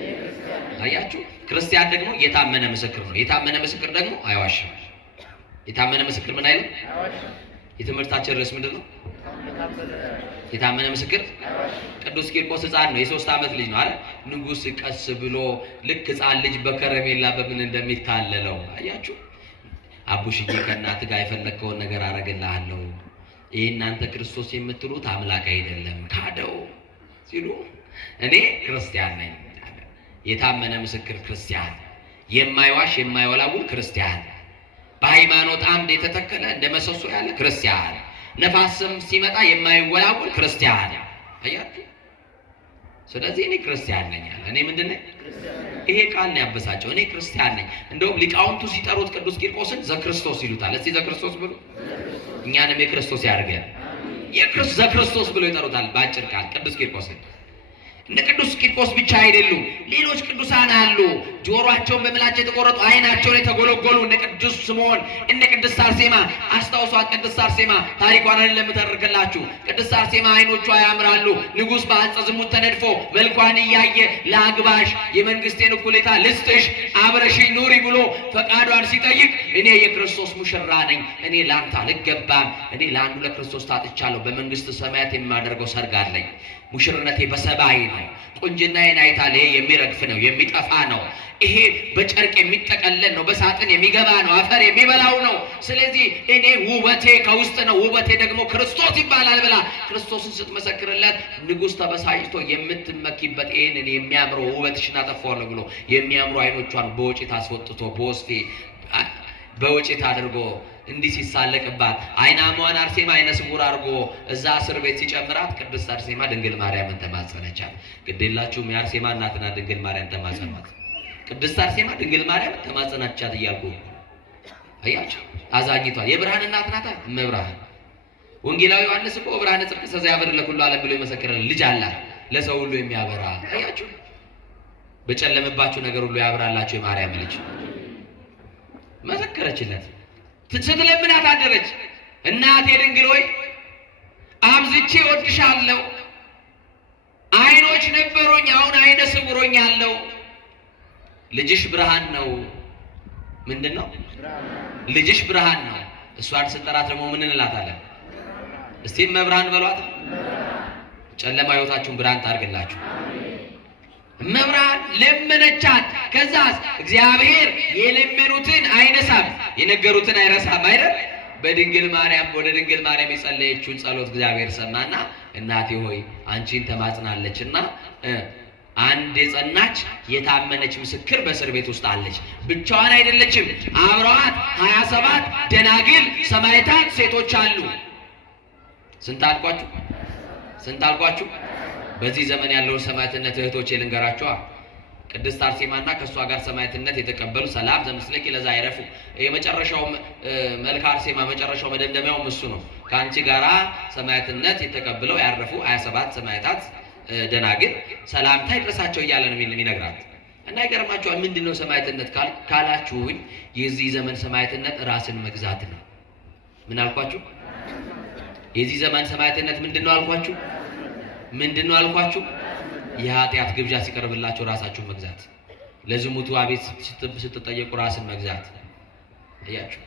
አያችሁ፣ ክርስቲያን ደግሞ የታመነ ምስክር ነው። የታመነ ምስክር ደግሞ አይዋሽም። የታመነ ምስክር ምን አይልም? የትምህርታችን ርዕስ ምንድን ነው? የታመነ ምስክር። ቅዱስ ቂርቆስ ሕፃን ነው፣ የ3 ዓመት ልጅ ነው አይደል? ንጉስ ቀስ ብሎ ልክ ሕፃን ልጅ በከረሜላ በምን እንደሚታለለው አያችሁ። አቡሽዬ ከእናትህ ጋር የፈለግከውን ነገር አረግልሃለሁ፣ ይህ እናንተ ክርስቶስ የምትሉት አምላክ አይደለም ካደው ሲሉ እኔ ክርስቲያን ነኝ። የታመነ ምስክር ክርስቲያን፣ የማይዋሽ የማይወላውል ክርስቲያን፣ በሃይማኖት አምድ የተተከለ እንደ መሰሶ ያለ ክርስቲያን፣ ነፋስም ሲመጣ የማይወላውል ክርስቲያን። አያችሁ። ስለዚህ እኔ ክርስቲያን ነኝ አለ። እኔ ምንድን ነኝ? ይሄ ቃል ነው ያበሳጨው። እኔ ክርስቲያን ነኝ። እንደውም ሊቃውንቱ ሲጠሩት ቅዱስ ቂርቆስን ዘክርስቶስ ይሉታል። እስቲ ዘክርስቶስ ብሎ እኛንም የክርስቶስ ያድርገን። ዘክርስቶስ ብሎ ይጠሩታል በአጭር ቃል ቅዱስ ቂርቆስን። እነ ቅዱስ ቂርቆስ ብቻ አይደሉም፣ ሌሎች ቅዱሳን አሉ። ጆሮአቸውን በምላጭ የተቆረጡ፣ ዓይናቸውን የተጎለጎሉ እነ ቅዱስ ስምዖን፣ እነ ቅድስት አርሴማ። አስታውሷት ቅድስት አርሴማ። ታሪኳን ለምተርክላችሁ ቅድስት አርሴማ ዓይኖቿ ያምራሉ። ንጉሥ በአንጸ ዝሙት ተነድፎ መልኳን እያየ ለአግባሽ የመንግስቴን እኩሌታ ልስጥሽ አብረሽኝ ኑሪ ብሎ ፈቃዷን ሲጠይቅ እኔ የክርስቶስ ሙሽራ ነኝ፣ እኔ ላንተ አልገባም፣ እኔ ለአንዱ ለክርስቶስ ታጥቻለሁ፣ በመንግስት ሰማያት የማደርገው ሰርግ አለኝ፣ ሙሽርነቴ በሰማይ ነው። ቁንጅናዬን አይታል። ይሄ የሚረግፍ ነው፣ የሚጠፋ ነው። ይሄ በጨርቅ የሚጠቀለል ነው፣ በሳጥን የሚገባ ነው፣ አፈር የሚበላው ነው። ስለዚህ እኔ ውበቴ ከውስጥ ነው፣ ውበቴ ደግሞ ክርስቶስ ይባላል ብላ ክርስቶስን ስትመሰክርለት ንጉሥ ተበሳጭቶ የምትመኪበት ይህንን የሚያምረው ውበትሽን አጠፋዋለሁ ብሎ የሚያምሩ ዓይኖቿን በወጭት አስወጥቶ በወስፌ በወጭት አድርጎ እንዲህ ሲሳለቅባት አይናሟን አርሴማ አይነ ስውር አድርጎ እዛ እስር ቤት ሲጨምራት ቅድስት አርሴማ ድንግል ማርያምን ተማጸነቻት። ግዴላችሁም የአርሴማ እናትና ድንግል ማርያም ተማጸኗት። ቅድስት አርሴማ ድንግል ማርያም ተማጸናቻት እያልኩ አያችሁ። አዛኝቷ የብርሃን እናት ናት እመብርሃን። ወንጌላዊ ዮሐንስ እኮ ብርሃነ ጽድቅ ዘያበርህ ለኩሉ ዓለም ብሎ የመሰከረልን ልጅ አላት፣ ለሰው ሁሉ የሚያበራ አያችሁ። በጨለመባችሁ ነገር ሁሉ ያብራላችሁ የማርያም ልጅ መሰከረችለት። ስትለምናት አደረች። እናቴ ድንግል ሆይ አብዝቼ እወድሻለሁ፣ ዓይኖች ነበሩኝ አሁን ዓይነ ስውሮኛለሁ። ልጅሽ ብርሃን ነው። ምንድን ነው? ልጅሽ ብርሃን ነው። እሷን ስጠራት ደግሞ ምን እንላታለን? እስቲ መብርሃን በሏት። ጨለማ ሕይወታችሁን ብርሃን ታርግላችሁ። መብርሃን ለመነቻት። ከዛስ እግዚአብሔር የለመኑትን አይነሳም፣ የነገሩትን አይረሳም አይደል? በድንግል ማርያም ወደ ድንግል ማርያም የጸለየችውን ጸሎት እግዚአብሔር ሰማና እናቴ ሆይ አንቺን ተማጽናለችና አንድ የጸናች የታመነች ምስክር በእስር ቤት ውስጥ አለች። ብቻዋን አይደለችም፣ አብረዋት 27 ደናግል ሰማዕታት ሴቶች አሉ። ስንት አልኳችሁ? ስንት አልኳችሁ? በዚህ ዘመን ያለው ሰማዕትነት እህቶቼ ልንገራቸዋ። ቅድስት አርሴማና ከእሷ ጋር ሰማዕትነት የተቀበሉ ሰላም ዘምስለኪ ለዛ አይረፉ። የመጨረሻው መልካ አርሴማ መጨረሻው መደምደሚያውም እሱ ነው። ከአንቺ ጋራ ሰማዕትነት የተቀበለው ያረፉ 27 ሰማዕታት ደናግል ሰላምታ ይድረሳቸው እያለ ነው የሚነግራት። እና ይገርማችኋል። ምንድነው ሰማዕትነት ካላችሁኝ የዚህ ዘመን ሰማዕትነት ራስን መግዛት ነው። ምን አልኳችሁ? የዚህ ዘመን ሰማዕትነት ምንድነው አልኳችሁ? ምንድነው አልኳችሁ? የኃጢአት ግብዣ ሲቀርብላችሁ ራሳችሁን መግዛት፣ ለዝሙቱ አቤት ስትጠየቁ ራስን መግዛት። አያችሁ፣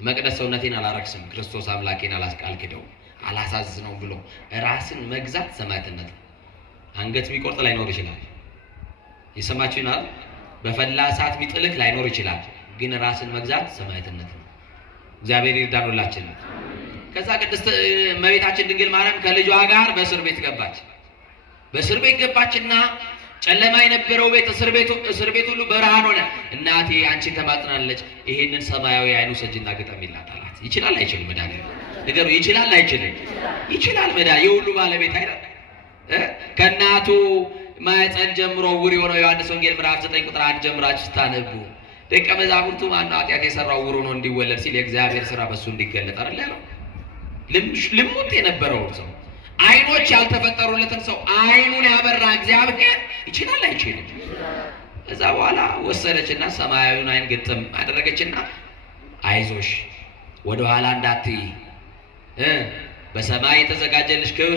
መቅደስ ሰውነቴን አላረክስም፣ ክርስቶስ አምላኬን አላስቃልክደው አላሳዝነው ብሎ ራስን መግዛት ሰማዕትነት ነው። አንገት ቢቆርጥ ላይኖር ይችላል። የሰማችሁኝ አይደል? በፈላ እሳት ቢጥልክ ላይኖር ይችላል። ግን ራስን መግዛት ሰማዕትነት ነው። እግዚአብሔር ይርዳን ሁላችንን። ከዛ ቅድስት እመቤታችን ድንግል ማርያም ከልጇ ጋር በእስር ቤት ገባች። በእስር ቤት ገባችና ጨለማ የነበረው ቤት እስር ቤት ሁሉ ብርሃን ሆነ። እናቴ አንቺን ተማጽናለች፣ ይሄንን ሰማያዊ አይኑ ሰጅና ግጠሚላት አላት። ይችላል አይችልም? መድኃኒዓለም ንገሩ። ይችላል አይችልም? ይችላል። መድኃኒዓለም የሁሉ ባለቤት አይደል? ከእናቱ ማኅፀን ጀምሮ ዕውር የሆነው ዮሐንስ ወንጌል ምዕራፍ 9 ቁጥር 1 ጀምራችሁ ስታነቡ ደቀ መዛሙርቱ ማነው ኃጢአት የሰራው ዕውር ሆኖ እንዲወለድ ሲል የእግዚአብሔር ስራ በሱ እንዲገለጥ አይደል ያለው? ልሙጥ የነበረውን ሰው አይኖች ያልተፈጠሩለትን ሰው አይኑን ያበራ እግዚአብሔር ይችላል አይችልም? እዛ በኋላ ወሰደችና ሰማያዊውን አይን ግጥም አደረገችና አይዞሽ ወደ ኋላ እንዳትይ፣ በሰማይ የተዘጋጀልሽ ክብር፣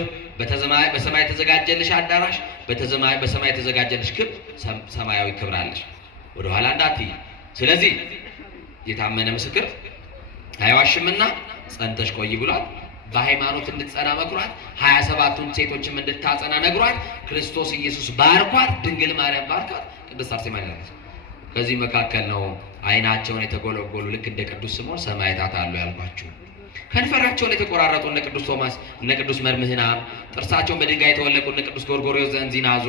በሰማይ የተዘጋጀልሽ አዳራሽ፣ በሰማይ የተዘጋጀልሽ ክብር፣ ሰማያዊ ክብር አለሽ፣ ወደ ኋላ እንዳትይ። ስለዚህ የታመነ ምስክር አይዋሽምና ጸንተሽ ቆይ ብሏል። በሃይማኖት እንድትጸና መክሯት፣ 27ቱን ሴቶችም እንድታጸና ነግሯት፣ ክርስቶስ ኢየሱስ ባርኳት፣ ድንግል ማርያም ባርኳት፣ ቅድስት አርሴማ ይላል። ከዚህ መካከል ነው አይናቸውን የተጎለጎሉ ልክ እንደ ቅዱስ ስምዖን ሰማዕታት አሉ ያልኳችሁ። ከንፈራቸውን የተቆራረጡ እነ ቅዱስ ቶማስ፣ እነ ቅዱስ መርምህናን፣ ጥርሳቸውን በድንጋይ የተወለቁ እነ ቅዱስ ጎርጎርዮስ ዘእንዚናዙ፣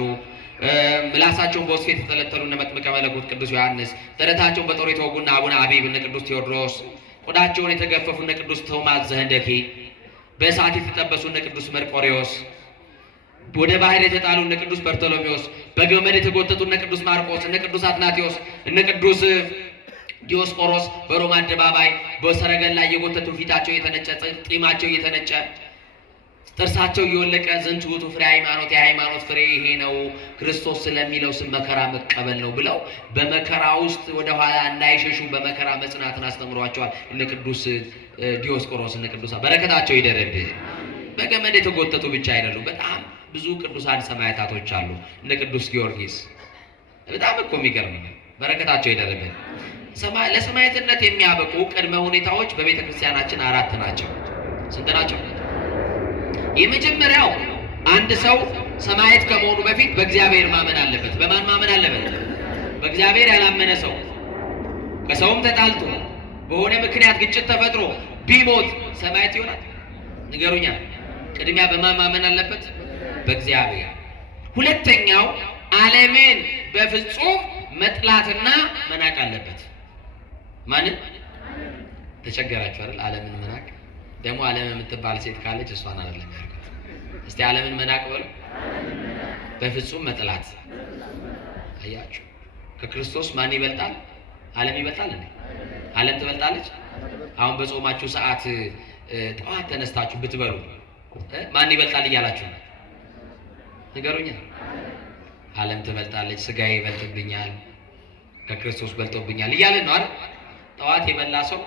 ምላሳቸውን በወስፌ የተጠለጠሉ እነ መጥምቀ መለኮት ቅዱስ ዮሐንስ፣ ደረታቸውን በጦር የተወጉና አቡነ አቢብ እነ ቅዱስ ቴዎድሮስ፣ ቆዳቸውን የተገፈፉ እነ ቅዱስ ቶማስ ዘህንደኬ፣ በእሳት የተጠበሱ እነ ቅዱስ መርቆሬዎስ፣ ወደ ባህር የተጣሉ እነ ቅዱስ በርቶሎሜዎስ፣ በገመድ የተጎተቱ እነ ቅዱስ ማርቆስ፣ እነ ቅዱስ አትናቴዎስ፣ እነ ቅዱስ ዲዮስቆሮስ በሮማ አደባባይ በሰረገላ እየጎተቱ ፊታቸው እየተነጨ ጢማቸው እየተነጨ ጥርሳቸው እየወለቀ ዝንቱ ውእቱ ፍሬ ሃይማኖት፣ የሃይማኖት ፍሬ ይሄ ነው፣ ክርስቶስ ስለሚለው ስም መከራ መቀበል ነው ብለው በመከራ ውስጥ ወደ ኋላ እንዳይሸሹ በመከራ መጽናትን አስተምሯቸዋል። እነ ቅዱስ ዲዮስቆሮስ እነ ቅዱስ በረከታቸው ይደረብህ። በገመድ የተጎተቱ ብቻ አይደሉም። በጣም ብዙ ቅዱሳን ሰማዕታቶች አሉ። እነ ቅዱስ ጊዮርጊስ በጣም እኮ የሚገርም በረከታቸው ይደረብህ። ለሰማዕትነት የሚያበቁ ቅድመ ሁኔታዎች በቤተ ክርስቲያናችን 4 ናቸው። ስንት ናቸው? የመጀመሪያው አንድ ሰው ሰማዕት ከመሆኑ በፊት በእግዚአብሔር ማመን አለበት። በማን ማመን አለበት? በእግዚአብሔር ያላመነ ሰው ከሰውም ተጣልቶ በሆነ ምክንያት ግጭት ተፈጥሮ ቢሞት ሰማዕት ይሆናል? ንገሩኛ። ቅድሚያ በማን ማመን አለበት? በእግዚአብሔር። ሁለተኛው ዓለምን በፍጹም መጥላትና መናቅ አለበት። ማንን? ተቸገራችሁ አይደል? ዓለምን መናቅ። ደግሞ ዓለም የምትባል ሴት ካለች እሷን አይደለም ያልኩት። እስቲ ዓለምን መናቅ በሉ። በፍጹም መጥላት። አያችሁ፣ ከክርስቶስ ማን ይበልጣል? ዓለም ይበልጣል እንዴ? ዓለም ትበልጣለች? አሁን በጾማችሁ ሰዓት ጠዋት ተነስታችሁ ብትበሉ ማን ይበልጣል እያላችሁ ነው? ንገሩኛ። ዓለም ትበልጣለች፣ ስጋዬ ይበልጥብኛል፣ ከክርስቶስ በልጦብኛል እያለን ነው አይደል? ጠዋት የበላ ሰው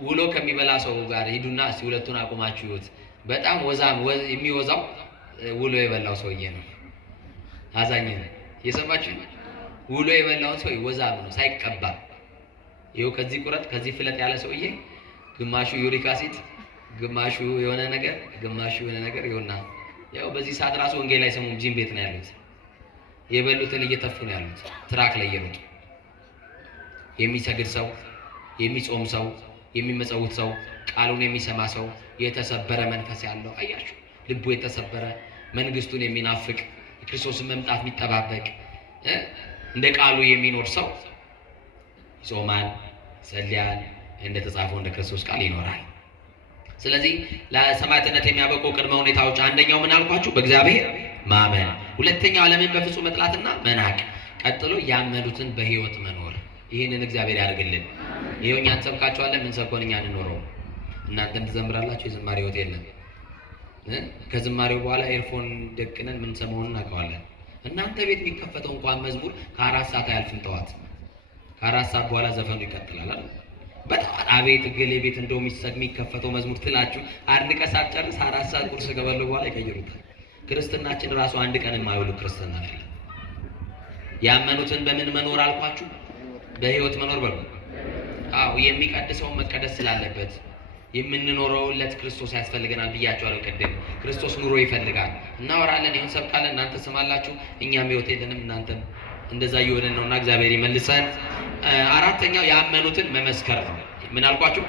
ውሎ ከሚበላ ሰው ጋር ሂዱና እስቲ ሁለቱን አቁማችሁ ይሁት። በጣም ወዛም የሚወዛው ውሎ የበላው ሰውዬ ነው። አዛኝ ነው። የሰማችሁ? ውሎ የበላውን ሰው ወዛም ነው ሳይቀባ። ይኸው ከዚህ ቁረጥ ከዚህ ፍለጥ ያለ ሰውዬ ግማሹ ዩሪክ አሲድ፣ ግማሹ የሆነ ነገር፣ ግማሹ የሆነ ነገር ይሆና ያው በዚህ ሰዓት ራሱ ወንጌል ላይ ሰሙም ጂም ቤት ነው ያሉት። የበሉትን እየተፉ ነው ያሉት። ትራክ ላይ እየሮጡ የሚሰግድ ሰው፣ የሚጾም ሰው፣ የሚመጸውት ሰው፣ ቃሉን የሚሰማ ሰው፣ የተሰበረ መንፈስ ያለው አያችሁ፣ ልቡ የተሰበረ መንግስቱን የሚናፍቅ የክርስቶስን መምጣት የሚጠባበቅ እንደ ቃሉ የሚኖር ሰው ይጾማል፣ ይጸልያል፣ እንደተጻፈው እንደ ክርስቶስ ቃል ይኖራል። ስለዚህ ለሰማዕትነት የሚያበቁ ቅድመ ሁኔታዎች አንደኛው ምን አልኳችሁ? በእግዚአብሔር ማመን። ሁለተኛው ዓለምን በፍጹም መጥላትና መናቅ። ቀጥሎ ያመኑትን በህይወት መኖር። ይህንን እግዚአብሔር ያደርግልን። ይሄው እኛ እንሰብካችኋለን፣ ምን ሰብኮን እኛ እንኖረው። እናንተም ትዘምራላችሁ፣ የዝማሬ ህይወት የለም። ከዝማሬው በኋላ ኤርፎን ደቅነን ምን ሰማውን እናውቀዋለን። እናንተ ቤት የሚከፈተው እንኳን መዝሙር ከ4 ሰዓት አያልፍም። ጠዋት ከ4 ሰዓት በኋላ ዘፈኑ ይቀጥላል አይደል? በጣም አቤት እገሌ ቤት እንደው የሚከፈተው መዝሙር ትላችሁ አንድ ቀን ሳትጨርስ 4 ሰዓት ቁርስ ከበሉ በኋላ ይቀይሩታል። ክርስትናችን ራሱ አንድ ቀን የማይውል ክርስትና ነው። ያመኑትን በምን መኖር አልኳችሁ? በህይወት መኖር በሉ። አዎ የሚቀድሰውን መቀደስ ስላለበት የምንኖረውለት ክርስቶስ ያስፈልገናል ብያቸዋለሁ ቅድም። ክርስቶስ ኑሮ ይፈልጋል። እናወራለን፣ ይሁን ሰብካለን፣ እናንተ ስማላችሁ፣ እኛም ህይወት የለንም፣ እናንተም እንደዛ እየሆንን ነውና እግዚአብሔር ይመልሰን። አራተኛው ያመኑትን መመስከር ነው። ምን አልኳችሁ?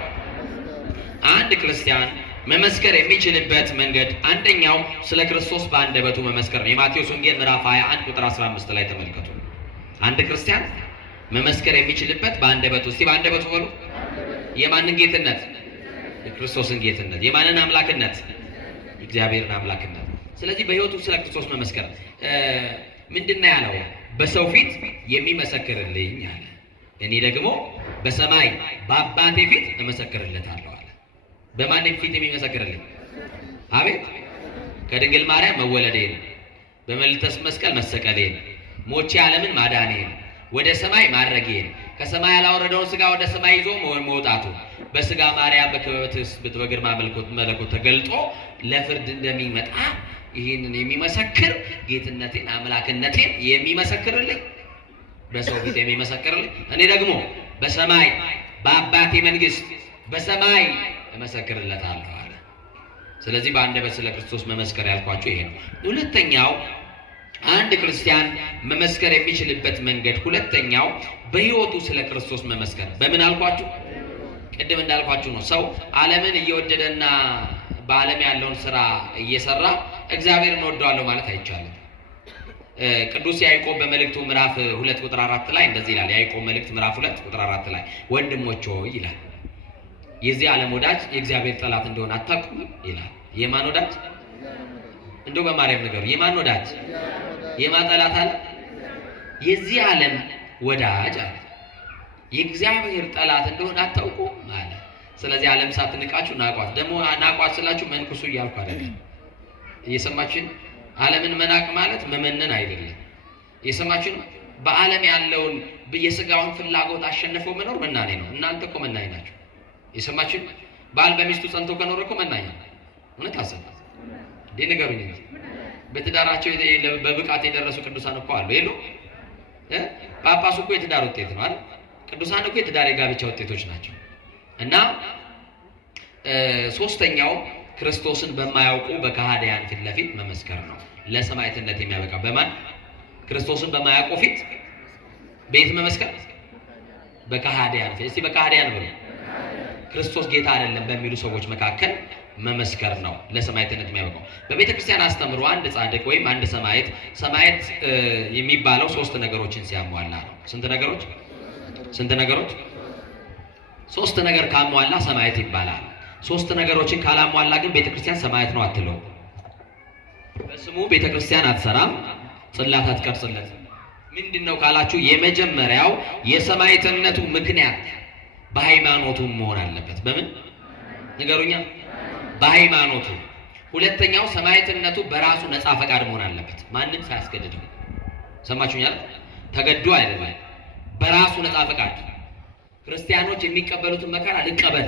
አንድ ክርስቲያን መመስከር የሚችልበት መንገድ አንደኛው ስለ ክርስቶስ በአንደበቱ መመስከር ነው። የማቴዎስ ወንጌል ምዕራፍ 21 ቁጥር 15 ላይ ተመልከቱ። አንድ ክርስቲያን መመስከር የሚችልበት በአንደበቱ። እስቲ በአንደበቱ በሉ። የማንን ጌትነት? የክርስቶስን ጌትነት። የማንን አምላክነት? እግዚአብሔርን አምላክነት። ስለዚህ በህይወቱ ስለ ክርስቶስ መመስከር ምንድነው ያለው? በሰው ፊት የሚመሰክርልኝ አለ፣ እኔ ደግሞ በሰማይ በአባቴ ፊት እመሰክርለታለሁ አለ። በማንም ፊት የሚመሰክርልኝ? አቤት! ከድንግል ማርያም መወለዴን፣ በመልዕልተ መስቀል መሰቀሌን፣ ሞቼ ዓለምን ማዳኔን፣ ወደ ሰማይ ማድረጌን፣ ከሰማይ ያላወረደውን ስጋ ወደ ሰማይ ይዞ መውጣቱ፣ በስጋ ማርያም በክበበ ትስብእት በግርማ መለኮት ተገልጦ ለፍርድ እንደሚመጣ ይህንን የሚመሰክር ጌትነቴን አምላክነቴን የሚመሰክርልኝ በሰው ፊት የሚመሰክርልኝ እኔ ደግሞ በሰማይ በአባቴ መንግስት በሰማይ እመሰክርለታለሁ አለ። ስለዚህ በአንደበት ስለ ክርስቶስ መመስከር ያልኳቸው ይሄ ነው። ሁለተኛው አንድ ክርስቲያን መመስከር የሚችልበት መንገድ ሁለተኛው በህይወቱ ስለ ክርስቶስ መመስከር። በምን አልኳችሁ? ቅድም እንዳልኳችሁ ነው። ሰው ዓለምን እየወደደና በዓለም ያለውን ስራ እየሰራ እግዚአብሔርን እወደዋለሁ ማለት አይቻልም። ቅዱስ ያዕቆብ በመልእክቱ ምዕራፍ 2 ቁጥር 4 ላይ እንደዚህ ይላል። ያዕቆብ መልእክት ምዕራፍ 2 ቁጥር 4 ላይ ወንድሞች ሆይ ይላል፣ የዚህ ዓለም ወዳጅ የእግዚአብሔር ጠላት እንደሆነ አታውቁም ይላል። የማን ወዳጅ? እንደው በማርያም ንገሩ። የማን ወዳጅ? የማን ጠላት አለ? የዚህ ዓለም ወዳጅ አለ። የእግዚአብሔር ጠላት እንደሆነ አታውቁም አለ። ስለዚህ ዓለም ሳትንቃችሁ ናቋት። ደግሞ ናቋት ስላችሁ መንኩሱ እያልኩ አይደለም። እየሰማችን ዓለምን መናቅ ማለት መመነን አይደለም። እየሰማችን በዓለም ያለውን የስጋውን ፍላጎት አሸንፎ መኖር መናኔ ነው። እናንተ እኮ መናኝ ናችሁ። እየሰማችን ባል በሚስቱ ጸንቶ ከኖረ እኮ መናኝ ነው። እውነት አሰብ እንዴ ንገሩኝ እንጂ በትዳራቸው በብቃት የደረሱ ቅዱሳን እኮ አሉ የሉ? ጳጳሱ እኮ የትዳር ውጤት ነው አይደል? ቅዱሳን እኮ የትዳር የጋብቻ ውጤቶች ናቸው። እና ሶስተኛው ክርስቶስን በማያውቁ በከሃዲያን ፊት ለፊት መመስከር ነው። ለሰማዕትነት የሚያበቃ በማን? ክርስቶስን በማያውቁ ፊት ቤት መመስከር? በከሃዲያን ፊት። እስቲ በከሃዲያን ብሎ ክርስቶስ ጌታ አይደለም በሚሉ ሰዎች መካከል መመስከር ነው ለሰማዕትነት የሚያበቃው። በቤተ ክርስቲያን አስተምሮ አንድ ጻድቅ ወይም አንድ ሰማዕት የሚባለው 3 ነገሮችን ሲያሟላ ነው። ስንት ነገሮች? 3 ነገር ካሟላ ሰማዕት ይባላል። 3 ነገሮችን ካላሟላ ግን ቤተክርስቲያን ሰማዕት ነው አትለው። በስሙ ቤተክርስቲያን አትሰራም፣ ጽላት አትቀርጽለት። ምንድነው ካላችሁ የመጀመሪያው የሰማዕትነቱ ምክንያት በሃይማኖቱ መሆን አለበት። በምን ንገሩኛ? በሃይማኖቱ። ሁለተኛው ሰማዕትነቱ በራሱ ነፃ ፈቃድ መሆን አለበት፣ ማንም ሳያስገድደው። ሰማችሁኛል? ተገዶ አይደለም፣ በራሱ ነፃ ፈቃድ። ክርስቲያኖች የሚቀበሉትን መከራ ልቀበል፣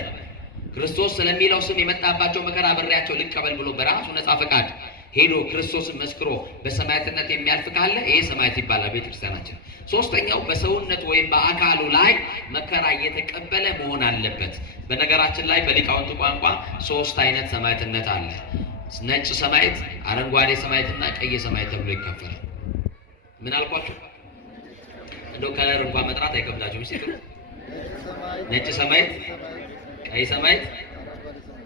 ክርስቶስ ስለሚለው ስም የመጣባቸው መከራ አብሬያቸው ልቀበል ብሎ በራሱ ነፃ ፈቃድ ሄዶ ክርስቶስን መስክሮ በሰማዕትነት የሚያልፍ ካለ ይሄ ሰማዕት ይባላል ቤተክርስቲያናችን። ሶስተኛው በሰውነት ወይም በአካሉ ላይ መከራ እየተቀበለ መሆን አለበት። በነገራችን ላይ በሊቃውንቱ ቋንቋ 3 አይነት ሰማዕትነት አለ። ነጭ ሰማዕት፣ አረንጓዴ ሰማዕትና ቀይ ሰማዕት ተብሎ ይከፈላል። ምን አልኳችሁ? እንደው ከለር እንኳን መጥራት አይከብዳችሁም። እስቲ ነጭ ሰማዕት፣ ቀይ ሰማዕት፣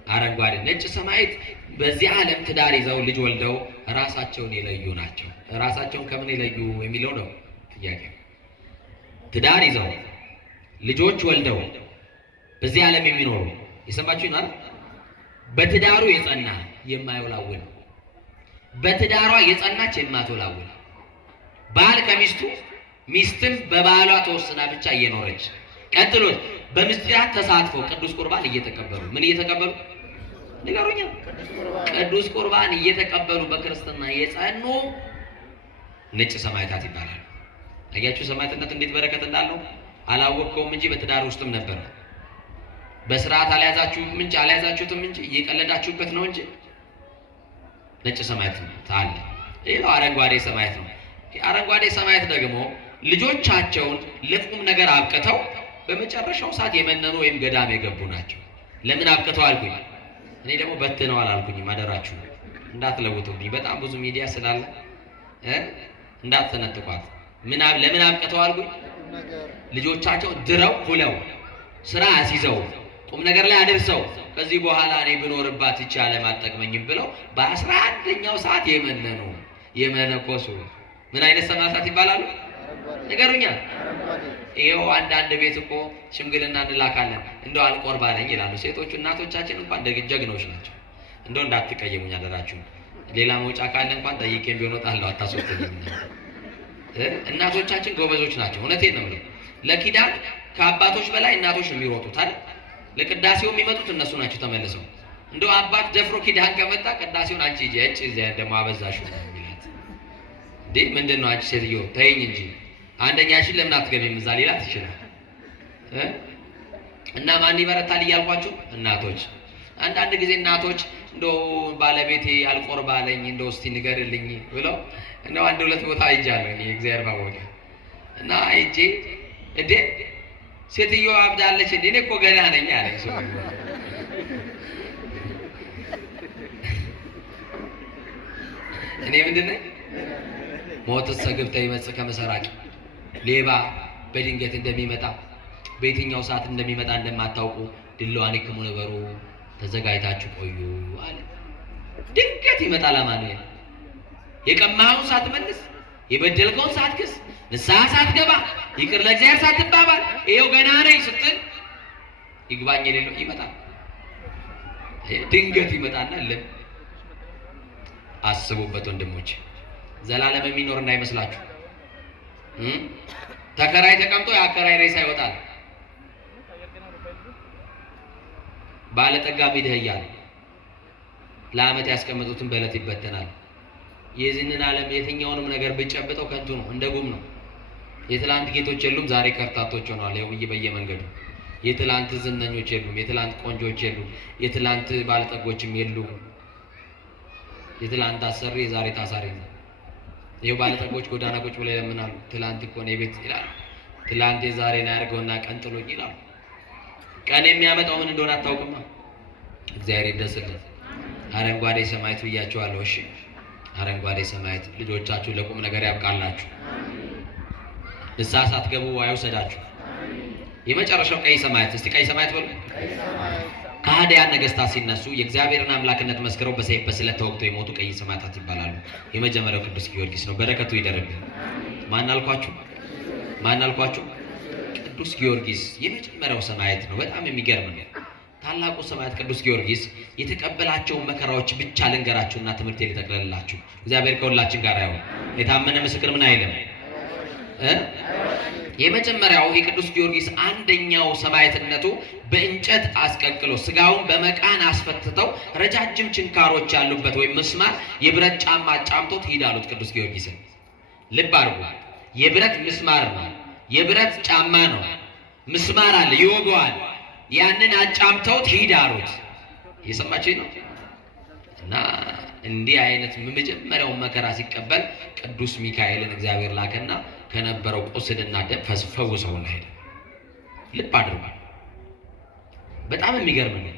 አረንጓዴ። ነጭ ሰማዕት በዚህ ዓለም ትዳር ይዘው ልጅ ወልደው ራሳቸውን የለዩ ናቸው። ራሳቸውን ከምን የለዩ የሚለው ነው ጥያቄ። ትዳር ይዘው ልጆች ወልደው በዚህ ዓለም የሚኖሩ የሰማችሁኝ አይደል? በትዳሩ የጸና የማይወላውል፣ በትዳሯ የጸናች የማትወላውል፣ ባል ከሚስቱ ሚስትም በባሏ ተወስና ብቻ እየኖረች፣ ቀጥሎ በምስጢራት ተሳትፈው ቅዱስ ቁርባን እየተቀበሉ ምን እየተቀበሉ ንገሩኛ? ቅዱስ ቁርባን እየተቀበሉ በክርስትና የጸኑ ነጭ ሰማዕታት ይባላሉ። አያችሁ ሰማዕትነት እንዴት በረከት እንዳለው አላወቅከውም እንጂ በትዳር ውስጥም ነበር። በስርዓት አልያዛችሁትም እንጂ እየቀለዳችሁበት ነው እንጂ ነጭ ሰማዕትነት አለ። ሌላው አረንጓዴ ሰማዕት ነው። አረንጓዴ ሰማዕት ደግሞ ልጆቻቸውን ለቁም ነገር አብቅተው በመጨረሻው ሰዓት የመነኑ ወይም ገዳም የገቡ ናቸው። ለምን አብቅተው አልኩኝ? እኔ ደግሞ በትነዋል አላልኩኝም። አደራችሁ እንዳትለውጡብኝ። በጣም ብዙ ሚዲያ ስላለ እንዳትነጥቋት። ለምን አብቅተው አልኩኝ? ልጆቻቸው ድረው ሁለው ስራ አስይዘው ቁም ነገር ላይ አደርሰው ከዚህ በኋላ እኔ ብኖርባት ይቺ ዓለም አትጠቅመኝም ብለው በ11ኛው ሰዓት የመነኑ የመነኮሱ ምን አይነት ሰማዕታት ይባላሉ? ንገሩኛ። ይኸው አንዳንድ ቤት እኮ ሽምግልና እንላካለን እንደው አልቆርባለኝ ይላሉ። ሴቶቹ እናቶቻችን እንኳን ጀግኖች ናቸው። እንደው እንዳትቀየሙኝ አደራችሁ። ሌላ መውጫ ካለ እንኳን ጠይቄም ቢሆን እወጣለሁ፣ አታስወጡልኝ። እናቶቻችን ጎበዞች ናቸው። እውነቴን ነው የምለው። ለኪዳን ከአባቶች በላይ እናቶች ነው የሚሮጡት አይደል? ለቅዳሴው የሚመጡት እነሱ ናቸው ተመልሰው። እንደው አባት ደፍሮ ኪዳን ከመጣ ቅዳሴውን አንቺ እጂ እዚያ ደግሞ አበዛሽው ነው የሚላት። እንዴ ምንድን ነው አንቺ ሴትዮ ተይኝ እንጂ አንደኛሽን ለምን አትገቢም እዛ ሌላት ይችላል። እና ማን ይበረታል እያልኳችሁ እናቶች። አንዳንድ ጊዜ እናቶች እንደው ባለቤቴ አልቆርባለኝ እንደው እስቲ ንገርልኝ ብለው እንደው አንድ ሁለት ቦታ አይጃለሁ እኔ እግዚአብሔር ባወቀ እና አይጄ እንዴ ሴትዮ አብዳለች እንዴ? እኔ እኮ ገና ነኝ አለኝ ሰው። እኔ ምንድን ነኝ? ሞትስ ሰግብተ ይመጽእ ከመ ሰራቂ፣ ሌባ በድንገት እንደሚመጣ በየትኛው ሰዓት እንደሚመጣ እንደማታውቁ ድልዋኒክሙ ንበሩ፣ ተዘጋጅታችሁ ቆዩ አለ። ድንገት ይመጣል አማኑኤል። የቀማኸውን ሳትመልስ፣ የበደልከውን ሳትክስ፣ ንስሐ ሳትገባ፣ ይቅር ለእግዚአብሔር ሳትባባል ይኸው ገና ነኝ ስትል ይግባኝ የሌለው ይመጣል። ድንገት ይመጣና አስቡበት ወንድሞች። ዘላለም የሚኖር እንዳይመስላችሁ። ተከራይ ተቀምጦ የአከራይ ሬሳ ይወጣል። ባለጠጋ ይደህያል። ለዓመት ያስቀመጡትን በዕለት ይበተናል። የዚህንን ዓለም የትኛውንም ነገር ብጨብጠው ከንቱ ነው፣ እንደ ጉም ነው። የትላንት ጌቶች የሉም፣ ዛሬ ከርታቶች ሆነዋል። ይኸው በየመንገዱ የትላንት ዝነኞች የሉም፣ የትላንት ቆንጆች የሉም፣ የትላንት ባለጠጎችም የሉም። የትላንት አሰሪ የዛሬ ታሳሪ ነው። ይኸው ባለጠጎች ጎዳና ቁጭ ብለው ይለምናሉ። ትላንት እኮ ነው ቤት ይላሉ። ትላንት የዛሬን ያድርገውና ቀን ጥሎኝ ይላሉ። ቀን የሚያመጣው ምን እንደሆነ አታውቅማ። እግዚአብሔር ይደስልን። አረንጓዴ ሰማዕት ብያቸዋለሁ። እሺ አረንጓዴ ሰማዕት ልጆቻችሁ ለቁም ነገር ያብቃላችሁ። ንስሐ ሳትገቡ አይውሰዳችሁ። የመጨረሻው ቀይ ሰማዕት። እስቲ ቀይ ሰማዕት በሉ። ከሃዲያን ነገስታት ሲነሱ የእግዚአብሔርን አምላክነት መስክረው በሰይፍ በስለት ተወግተው የሞቱ ቀይ ሰማዕታት ይባላሉ። የመጀመሪያው ቅዱስ ጊዮርጊስ ነው። በረከቱ ይደርብን። ማን አልኳችሁ? ቅዱስ ጊዮርጊስ የመጀመሪያው ሰማዕት ነው። በጣም የሚገርም ነው። ታላቁ ሰማዕት ቅዱስ ጊዮርጊስ የተቀበላቸውን መከራዎች ብቻ ልንገራችሁና ትምህርት ሊጠቅልላችሁ። እግዚአብሔር ከሁላችን ጋር ይሁን። የታመነ ምስክር ምን አይልም። የመጀመሪያው የቅዱስ ጊዮርጊስ አንደኛው ሰማዕትነቱ በእንጨት አስቀቅሎ ስጋውን በመቃን አስፈትተው ረጃጅም ችንካሮች ያሉበት ወይም ምስማር የብረት ጫማ ጫምቶት ሂድ አሉት። ቅዱስ ጊዮርጊስን ልብ አድርጉ። የብረት ምስማር ነው፣ የብረት ጫማ ነው፣ ምስማር አለ፣ ይወገዋል። ያንን አጫምተውት ሂድ አሉት። እየሰማችኝ ነው? እና እንዲህ አይነት መጀመሪያውን መከራ ሲቀበል ቅዱስ ሚካኤልን እግዚአብሔር ላከና ከነበረው ቁስልና ደም ፈውሰውና ሄደ። ልብ አድርጉ። በጣም የሚገርም ነው።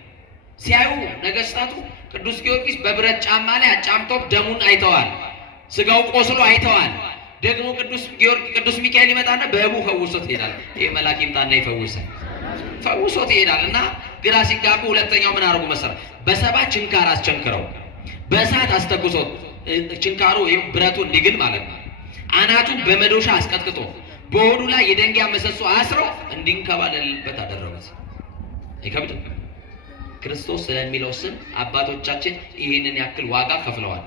ሲያዩ ነገስታቱ ቅዱስ ጊዮርጊስ በብረት ጫማ ላይ አጫምተው ደሙን አይተዋል፣ ስጋው ቆስሎ አይተዋል። ደግሞ ቅዱስ ሚካኤል ይመጣና በህቡ ፈውሶት ይሄዳል። ይሄ መልአክ ይምጣና ይፈውሰን፣ ፈውሶት ይሄዳል። እና ግራ ሲጋቡ ሁለተኛው ምን አደረጉ መሰረት? በሰባት ችንካር አስቸንክረው በእሳት አስተኩሶት ችንካሩ ወይም ብረቱ እንዲግል ማለት ነው። አናቱን በመዶሻ አስቀጥቅጦ በሆዱ ላይ የደንጊያ ምሰሶ አስረው እንዲንከባለልበት አደረጉት። አይከብድም? ክርስቶስ ስለሚለው ስም አባቶቻችን ይህንን ያክል ዋጋ ከፍለዋል።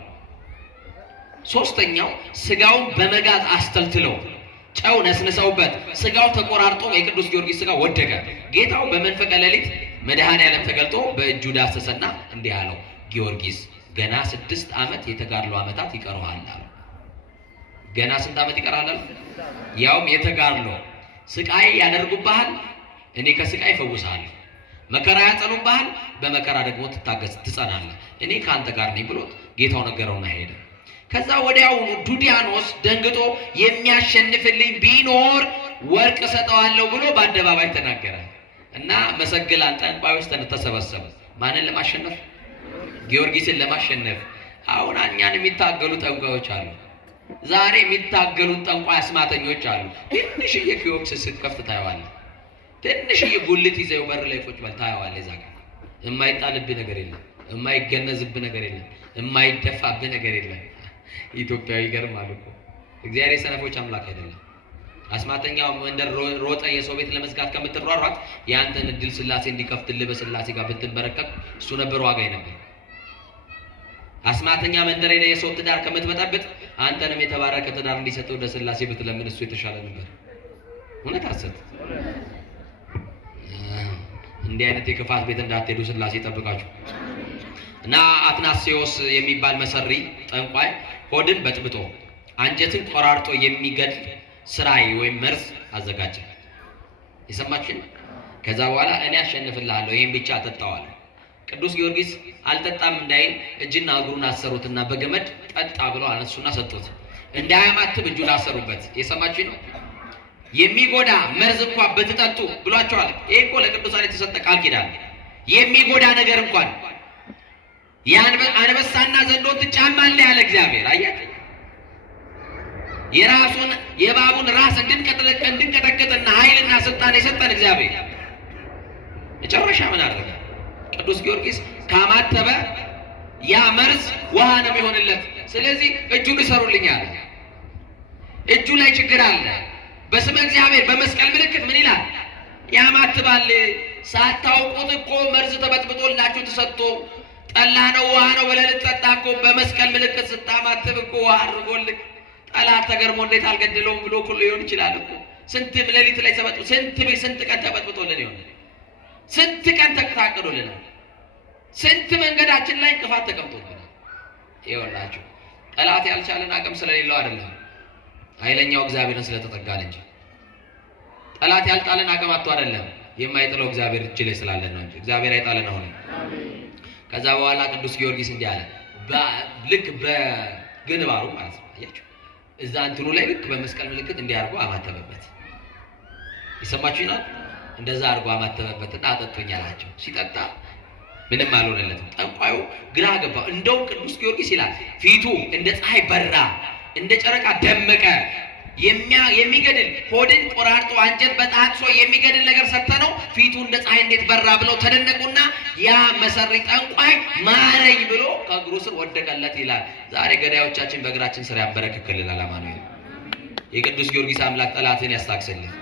ሶስተኛው ስጋውን በመጋዝ አስተልትለው ጨው ነስንሰውበት ስጋው ተቆራርጦ የቅዱስ ጊዮርጊስ ስጋ ወደቀ። ጌታው በመንፈቀ ሌሊት መድኃኔዓለም ተገልጦ በእጁ ዳሰሰና እንዲህ አለው፣ ጊዮርጊስ ገና 6 ዓመት የተጋድሎ ዓመታት ይቀረዋል አለው። ገና ስንት ዓመት ይቀራል? ያውም የተጋድሎ ስቃይ ያደርጉብሃል፣ እኔ ከስቃይ እፈውስሃለሁ። መከራ ያጸኑብሃል፣ በመከራ ደግሞ ትጸናለህ። እኔ ከአንተ ጋር ነኝ ብሎት ጌታው ነገረውና ሄደ። ከዛ ወዲያውኑ ዱዲያኖስ ደንግጦ የሚያሸንፍልኝ ቢኖር ወርቅ እሰጠዋለሁ ብሎ በአደባባይ ተናገረ እና መሰግላን ጠንቋዮች ተሰበሰቡ። ማንን ለማሸነፍ? ጊዮርጊስን ለማሸነፍ። አሁን እኛን የሚታገሉ ጠንቋዮች አሉ። ዛሬ የሚታገሉን ጠንቋይ አስማተኞች አሉ። ትንሽዬ ኪዮክስ ስትከፍት ታየዋለህ። ትንሽዬ ጉልት ይዘው በር ላይ ቁጭ በል ታየዋለህ። እዛ ጋር የማይጣልብህ ነገር የለም፣ የማይገነዝብህ ነገር የለም፣ የማይደፋብህ ነገር የለም። ኢትዮጵያዊ ይገርማል እኮ እግዚአብሔር የሰነፎች አምላክ አይደለም። አስማተኛው መንደር ሮጠ የሰው ቤት ለመዝጋት ከምትሯሯጥ ያንተን እድል ስላሴ እንዲከፍትልህ በስላሴ ጋር ብትንበረከክ እሱ ነበር ዋጋ ነበር። አስማተኛ መንደር ላይ የሰው ትዳር ከምትበጣበጥ አንተንም የተባረከ ትዳር እንዲሰጥ ወደ ስላሴ ብትለምን እሱ የተሻለ ነበር። እውነት አሰብ እንዲህ አይነት የክፋት ቤት እንዳትሄዱ ስላሴ ይጠብቃችሁ። እና አትናሲዮስ የሚባል መሰሪ ጠንቋይ ሆድን በጥብጦ አንጀትን ቆራርጦ የሚገድል ስራይ ወይም መርዝ አዘጋጀ። የሰማችን። ከዛ በኋላ እኔ አሸንፍልሃለሁ ይሄን ብቻ አጠጣዋለሁ። ቅዱስ ጊዮርጊስ አልጠጣም እንዳይል እጅና እግሩን አሰሩትና በገመድ ጠጣ ብለው አነሱና ሰጡት። እንዳያማትብ እጁን አሰሩበት። የሰማችን ነው። የሚጎዳ መርዝ እንኳን በትጠጡ ብሏቸዋል። ይሄ እኮ ለቅዱሳን የተሰጠ ቃል ኪዳን። የሚጎዳ ነገር እንኳን አንበሳና ዘንዶን ትጫማለህ ያለ እግዚአብሔር አያችሁ። የራሱን የእባቡን ራስ እንድንቀጠቅጥና ኃይልና ስልጣን የሰጠን እግዚአብሔር መጨረሻ ምን አደረገ? ቅዱስ ጊዮርጊስ ካማተበ ያ መርዝ ውሃ ነው የሚሆንለት። ስለዚህ እጁን ይሰሩልኛል። እጁ ላይ ችግር አለ። በስመ እግዚአብሔር በመስቀል ምልክት ምን ይላል? ያማትባል። ሳታውቁት እኮ መርዝ ተበጥብጦላችሁ ተሰጥቶ ጠላ ነው ውሃ ነው ብለህ ልትጠጣ እኮ በመስቀል ምልክት ስታማትብ እኮ ውሃ አድርጎልህ ጠላት ተገርሞ እንዴት አልገደለውም ብሎ ሁሉ ሊሆን ይችላል እኮ። ስንት ሌሊት ላይ ተበጥቶ ስንት ቀን ተበጥብጦልን ይሆን? ስንት ቀን ተቀጣቅዶልናል። ስንት መንገዳችን ላይ እንቅፋት ተቀምጦልናል። ይኸውላችሁ ጠላት ያልቻለን አቅም ስለሌለው አይደለም፣ ኃይለኛው እግዚአብሔርን ስለተጠጋን እንጂ። ጠላት ያልጣለን አቅም አጥቶ አይደለም፣ የማይጥለው እግዚአብሔር እጅ ላይ ስላለን ነው እንጂ እግዚአብሔር አይጣለን። አሁን ከዛ በኋላ ቅዱስ ጊዮርጊስ እንዲህ አለ። ልክ በግንባሩ ማለት ነው አያችሁ፣ እዛ እንትኑ ላይ ልክ በመስቀል ምልክት እንዲህ አድርጎ አማተበበት። ይሰማችሁ ነው። እንደዛ አድርጎ አማተበበትና አጠጡኝ አላቸው። ሲጠጣ ምንም አልሆነለትም። ጠንቋዩ ግራ ገባው። እንደውም ቅዱስ ጊዮርጊስ ይላል ፊቱ እንደ ፀሐይ በራ፣ እንደ ጨረቃ ደመቀ። የሚገድል ሆድን ቆራርጦ አንጀት በጣጥሶ የሚገድል ነገር ሰተነው ፊቱ እንደ ፀሐይ እንዴት በራ ብለው ተደነቁና ያ መሰሪ ጠንቋይ ማረኝ ብሎ ከእግሩ ስር ወደቀለት ይላል። ዛሬ ገዳዮቻችን በእግራችን ስር ያበረክክልናል። አማኑኤል የቅዱስ ጊዮርጊስ አምላክ ጠላትን ያስታክስልን።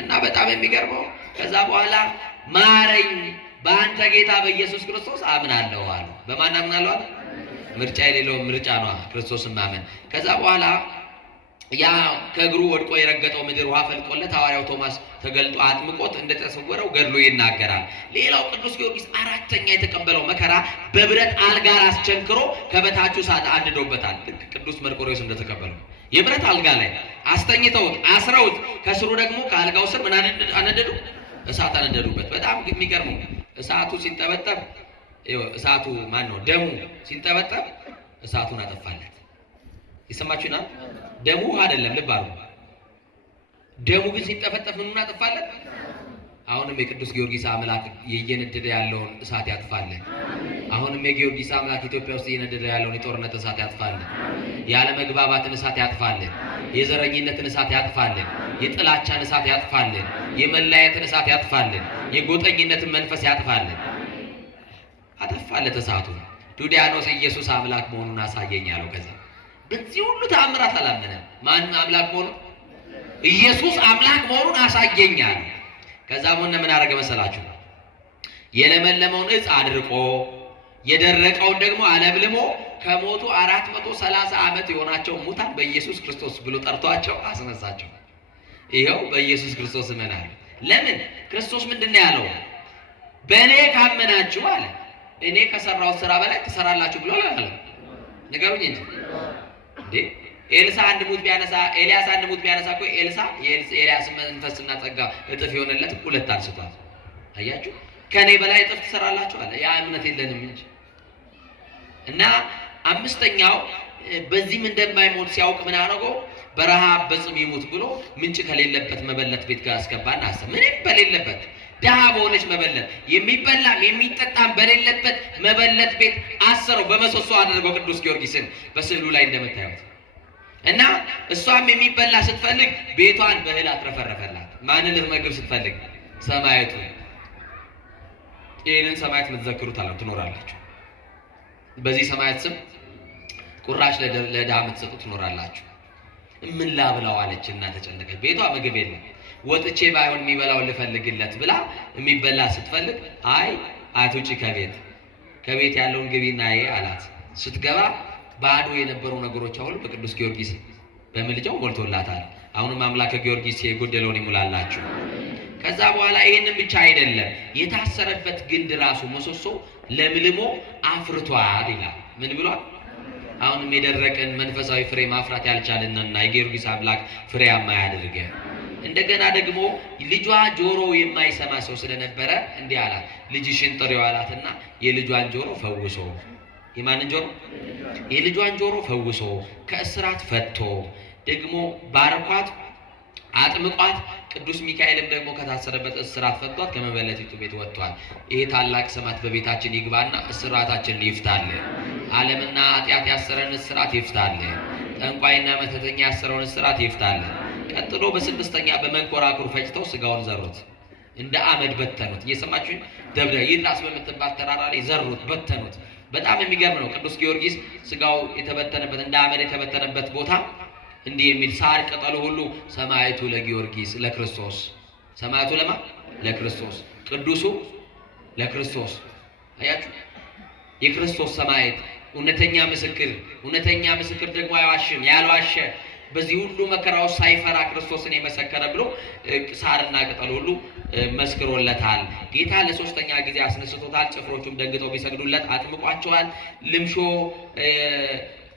እና በጣም የሚገርመው ከዛ በኋላ ማረኝ በአንተ ጌታ በኢየሱስ ክርስቶስ አምናለሁ አለ። በማን አምናለሁ አለ? ምርጫ የሌለው ምርጫ ነው ክርስቶስን ማመን። ከዛ በኋላ ያ ከእግሩ ወድቆ የረገጠው ምድር ውሃ ፈልቆለት ሐዋርያው ቶማስ ተገልጦ አጥምቆት እንደተሰወረው ገድሎ ይናገራል። ሌላው ቅዱስ ጊዮርጊስ አራተኛ የተቀበለው መከራ በብረት አልጋ አስቸንክሮ ከበታቹ እሳት አንድዶበታል። ልክ ቅዱስ መርቆሬዎስ እንደተቀበለው የብረት አልጋ ላይ አስተኝተውት አስረውት ከስሩ ደግሞ ከአልጋው ስር ምን አነደዱ? እሳት አነደዱበት። በጣም የሚገርመው እሳቱ ሲንጠበጠብ እሳቱ ማን ነው? ደሙ ሲንጠበጠብ እሳቱን አጠፋለት። ይሰማችሁና ደሙ ውሃ አይደለም፣ ልብ አድርጉ። ደሙ ግን ሲጠፈጠፍ ምኑን አጠፋለት? አሁንም የቅዱስ ጊዮርጊስ አምላክ እየነደደ ያለውን እሳት ያጥፋልን። አሁንም የጊዮርጊስ አምላክ ኢትዮጵያ ውስጥ እየነደደ ያለውን የጦርነት እሳት ያጥፋልን። ያለ መግባባትን እሳት ያጥፋልን። የዘረኝነትን እሳት ያጥፋልን። የጥላቻን እሳት ያጥፋልን። የመለያየትን እሳት ያጥፋልን። የጎጠኝነትን መንፈስ ያጥፋልን። አጠፋለት እሳቱ። ዱዲያኖስ ኢየሱስ አምላክ መሆኑን አሳየኝ አለው። ከዛ በዚህ ሁሉ ተአምራት አላመነም። ማን አምላክ መሆኑ? ኢየሱስ አምላክ መሆኑን አሳየኝ አለ። ከዛ ምን አደረገ መሰላችሁ? የለመለመውን እጽ አድርቆ የደረቀውን ደግሞ አለምልሞ ከሞቱ 430 ዓመት የሆናቸው ሙታን በኢየሱስ ክርስቶስ ብሎ ጠርቷቸው አስነሳቸው። ይኸው በኢየሱስ ክርስቶስ እመናለሁ። ለምን? ክርስቶስ ምንድነው ያለው? በእኔ ካመናችሁ አለ እኔ ከሰራው ስራ በላይ ትሰራላችሁ ብሎ አለ። ንገሩኝ እንጂ እንዴ! ኤልሳ አንድ ሙት ቢያነሳ ኤልያስ አንድ ሙት ቢያነሳ እኮ ኤልያስ መንፈስና ጸጋ እጥፍ የሆነለት ሁለት አንስቷል። አያችሁ ከኔ በላይ እጥፍ ትሰራላችሁ አለ። ያ እምነት የለንም እንጂ እና አምስተኛው በዚህም እንደማይሞት ሲያውቅ ምን አደረገው? በረሃብ በጽም ይሙት ብሎ ምንጭ ከሌለበት መበለት ቤት ጋር አስገባና አሰብ ምንም በሌለበት ድሃ በሆነች መበለት የሚበላም የሚጠጣም በሌለበት መበለት ቤት አሰረው። በመሰሶ አደረገው ቅዱስ ጊዮርጊስን በስዕሉ ላይ እንደምታዩት እና እሷም የሚበላ ስትፈልግ ቤቷን በእህል አትረፈረፈላት። ማንን ልትመግብ ስትፈልግ? ሰማያቱ። ይህንን ሰማያት የምትዘክሩት አለ ትኖራላችሁ። በዚህ ሰማያት ስም ቁራሽ ለድሃ የምትሰጡ ትኖራላችሁ። ምን ላብላው አለች እና ተጨነቀች። ቤቷ ምግብ የለም። ወጥቼ ባይሆን የሚበላውን ልፈልግለት ብላ የሚበላ ስትፈልግ አይ አትውጪ ከቤት ያለውን ግቢና አላት። ስትገባ ባዶ የነበሩ ነገሮች አሁን በቅዱስ ጊዮርጊስ በምልጃው ሞልቶላታል። አሁንም አምላከ ጊዮርጊስ የጎደለውን ይሙላላችሁ። ከዛ በኋላ ይህንን ብቻ አይደለም፣ የታሰረበት ግንድ ራሱ ምሰሶ ለምልሞ አፍርቷል ይላል። ምን ብሏል? አሁንም የደረቀን መንፈሳዊ ፍሬ ማፍራት ያልቻለንና የጊዮርጊስ አምላክ ፍሬያማ ያድርገን። እንደገና ደግሞ ልጇ ጆሮ የማይሰማ ሰው ስለነበረ እንዲህ አላት፣ ልጅሽን ጥሪው አላትና የልጇን ጆሮ ፈውሶ የማንን ጆሮ? የልጇን ጆሮ ፈውሶ ከእስራት ፈቶ ደግሞ ባርኳት አጥምቋት። ቅዱስ ሚካኤልም ደግሞ ከታሰረበት እስራት ፈቷት ከመበለቲቱ ቤት ወጥቷል። ይሄ ታላቅ ሰማዕት በቤታችን ይግባና እስራታችንን ይፍታልን። ዓለምና ኃጢአት ያሰረን እስራት ይፍታልን። ጠንቋይና መተተኛ ያሰረውን እስራት ይፍታልን። ቀጥሎ በስድስተኛ በመንኮራኩር ፈጭተው ስጋውን ዘሩት፣ እንደ አመድ በተኑት። እየሰማችሁኝ? ደብረ ይድራስ በምትባል ተራራ ላይ ዘሩት፣ በተኑት። በጣም የሚገርም ነው። ቅዱስ ጊዮርጊስ ስጋው የተበተነበት እንደ አመድ የተበተነበት ቦታ እንዲህ የሚል ሳር ቅጠሉ ሁሉ ሰማዕቱ ለጊዮርጊስ ለክርስቶስ። ሰማዕቱ ለማ ለክርስቶስ፣ ቅዱሱ ለክርስቶስ። አያችሁ የክርስቶስ ሰማዕት እውነተኛ ምስክር። እውነተኛ ምስክር ደግሞ አይዋሽም። ያልዋሸ በዚህ ሁሉ መከራው ሳይፈራ ክርስቶስን የመሰከረ ብሎ ሳርና ቅጠል ሁሉ መስክሮለታል። ጌታ ለሶስተኛ ጊዜ አስነስቶታል። ጭፍሮቹም ደንግጠው ቢሰግዱለት አጥምቋቸዋል።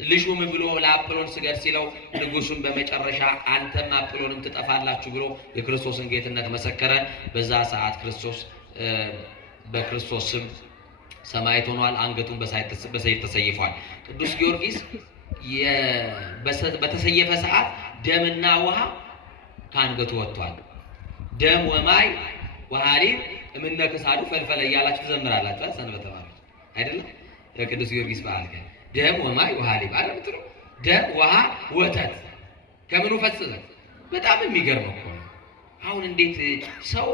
ልሹም ብሎ ለአጵሎን ስገድ ሲለው ንጉሱን በመጨረሻ አንተም አጵሎንም ትጠፋላችሁ ብሎ የክርስቶስን ጌትነት መሰከረ። በዛ ሰዓት ክርስቶስ በክርስቶስ ስም ሰማዕት ሆኗል። አንገቱን በሰይፍ ተሰይፏል። ቅዱስ ጊዮርጊስ በተሰየፈ ሰዓት ደምና ውሃ ከአንገቱ ወጥቷል። ደም ወማይ ወሃሊብ እምነ ክሳዱ ፈልፈለ እያላችሁ ትዘምራላችሁ። ሰንበተ ማርያም አይደለም? የቅዱስ ጊዮርጊስ በዓል ደም ወማይ ወሃሊብ አረምጥሩ ደም ውሃ ወተት ከምኑ ፈጽመ። በጣም የሚገርመው እኮ ነው። አሁን እንዴት ሰው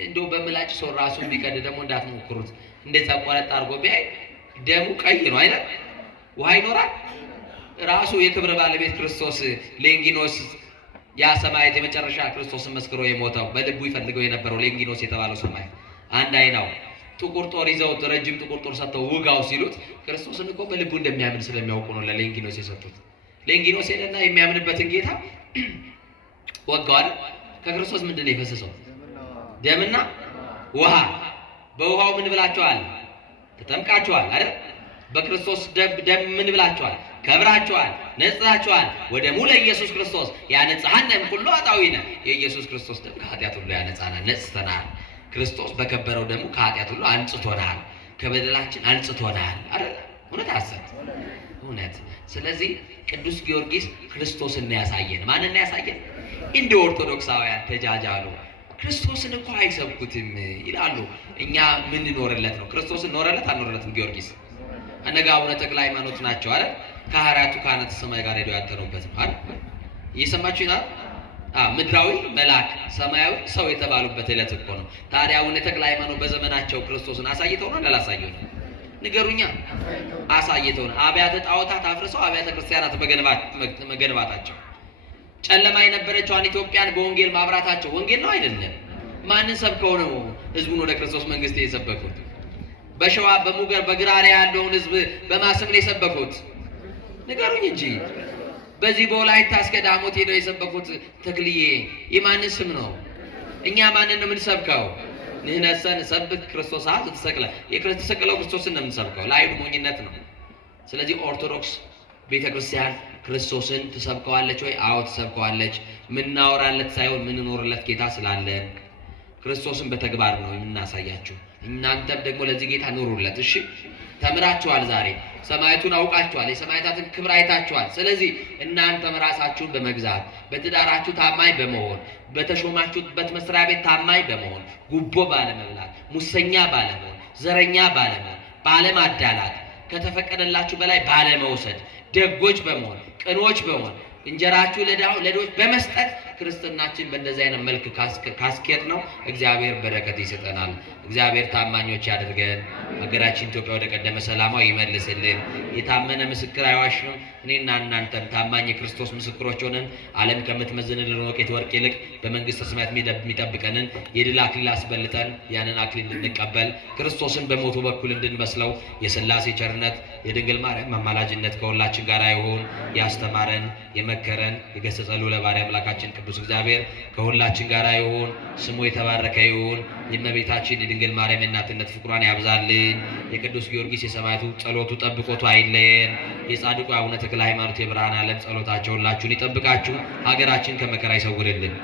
እንደው በምላጭ ሰው ራሱ ቢቀድ ደግሞ እንዳትሞክሩት። እንደዛ ቆረጥ አድርጎ ቢያይ ደሙ ቀይ ነው አይደል? ውሃ ይኖራል። ራሱ የክብር ባለቤት ክርስቶስ ሌንጊኖስ ያ ሰማዕት የመጨረሻ ክርስቶስን መስክሮ የሞተው በልቡ ይፈልገው የነበረው ሌንጊኖስ የተባለው ሰማዕት አንድ አይናው ጥቁር ጦር ይዘው ረጅም ጥቁር ጦር ሰጥተው ውጋው ሲሉት ክርስቶስን እኮ በልቡ እንደሚያምን ስለሚያውቁ ነው ለሌንጊኖስ የሰጡት። ሌንጊኖስ ሄደና የሚያምንበትን ጌታ ወጋዋል። ከክርስቶስ ምንድን ነው የፈሰሰው? ደምና ውሃ። በውሃው ምን ብላችኋል? ተጠምቃችኋል አይደል? በክርስቶስ ደም ምን ብላችኋል? ከብራችኋል፣ ነጽታችኋል። ወደ ሙለ ኢየሱስ ክርስቶስ ያነጻሃንም ሁሉ አጣዊነ። የኢየሱስ ክርስቶስ ደም ከኃጢአት ሁሉ ያነጻናል፣ ነጽተናል። ክርስቶስ በከበረው ደሙ ከኃጢአት ሁሉ አንጽቶናል፣ ከበደላችን አንጽቶናል አይደል? እውነት አሰት እውነት። ስለዚህ ቅዱስ ጊዮርጊስ ክርስቶስን ያሳየን። ማንን ያሳየን? እንደ ኦርቶዶክሳውያን ተጃጃሉ። ክርስቶስን እንኳን አይሰብኩትም ይላሉ። እኛ ምን ኖርለት ነው? ክርስቶስን ኖረለት አልኖረለትም? ጊዮርጊስ እነጋ አቡነ ተክለ ሃይማኖት ናቸው አይደል? ከሐዋርያቱ ካህናተ ሰማይ ጋር ሄደው ያጠኑበት ነው አይደል? እየሰማችሁ ይላል። ምድራዊ መልአክ ሰማያዊ ሰው የተባሉበት ዕለት እኮ ነው። ታዲያ አቡነ ተክለ ሃይማኖት በዘመናቸው ክርስቶስን አሳይተው ነው አላሳየው ነው? ንገሩኛ። አሳይተው ነው። አብያተ ጣዖታት አፍርሰው አብያተ ክርስቲያናት መገንባታቸው፣ ጨለማ የነበረችዋን ኢትዮጵያን በወንጌል ማብራታቸው ወንጌል ነው አይደለም? ማንን ሰብከው ነው ህዝቡን ወደ ክርስቶስ መንግስት የሰበኩት? በሸዋ በሙገር በግራሪያ ያለውን ህዝብ በማሰብ ነው የሰበኩት? ንገሩኝ እንጂ። በዚህ በወላይታ እስከ ዳሞት ሄደው የሰበኩት ተክልዬ የማንን ስም ነው? እኛ ማንን ነው የምንሰብከው? ንህነሰን ሰብክ ክርስቶስ ተሰቅለ የተሰቀለው ክርስቶስን ነው የምንሰብከው። ለአይሁድ ሞኝነት ነው። ስለዚህ ኦርቶዶክስ ቤተክርስቲያን ክርስቶስን ትሰብከዋለች ወይ? አዎ ትሰብከዋለች። ምናወራለት ሳይሆን ምንኖርለት ጌታ ስላለን ክርስቶስን በተግባር ነው የምናሳያችሁ። እናንተም ደግሞ ለዚህ ጌታ ኑሩለት። እሺ ተምራችኋል። ዛሬ ሰማያቱን አውቃችኋል። የሰማያታትን ክብር አይታችኋል። ስለዚህ እናንተም ራሳችሁን በመግዛት በትዳራችሁ ታማኝ በመሆን በተሾማችሁበት መስሪያ ቤት ታማኝ በመሆን ጉቦ ባለመብላት፣ ሙሰኛ ባለመሆን፣ ዘረኛ ባለመሆን፣ ባለማዳላት፣ ከተፈቀደላችሁ በላይ ባለመውሰድ፣ ደጎች በመሆን ቅኖች በመሆን እንጀራችሁ ለድሆች በመስጠት ክርስትናችን በእንደዚህ አይነት መልክ ካስኬድ ነው እግዚአብሔር በረከት ይሰጠናል። እግዚአብሔር ታማኞች ያድርገን። ሀገራችን ኢትዮጵያ ወደ ቀደመ ሰላሟ ይመልስልን። የታመነ ምስክር አይዋሽም። እኔና እናንተም ታማኝ የክርስቶስ ምስክሮች ሆነን ዓለም ከምትመዝንልን ወቄት ወርቅ ይልቅ በመንግስተ ሰማያት የሚጠብቀንን የድል አክሊል አስበልጠን ያንን አክሊል እንድንቀበል ክርስቶስን በሞቱ በኩል እንድንመስለው የሥላሴ ቸርነት የድንግል ማርያም አማላጅነት ከሁላችን ጋር ይሁን። ያስተማረን የመከረን የገሰጸ ልዑለ ባሕርይ አምላካችን ቅዱስ እግዚአብሔር ከሁላችን ጋር ይሁን። ስሙ የተባረከ ይሁን። የእመቤታችን የድንግል ማርያም የእናትነት ፍቅሯን ያብዛልን። የቅዱስ ጊዮርጊስ የሰማዕቱ ጸሎቱ ጠብቆቱ አይለየን። የጻድቁ አቡነ ተክለ ሃይማኖት የብርሃን ዓለም ጸሎታቸው ሁላችሁን ይጠብቃችሁ። ሀገራችን ከመከራ ይሰውርልን።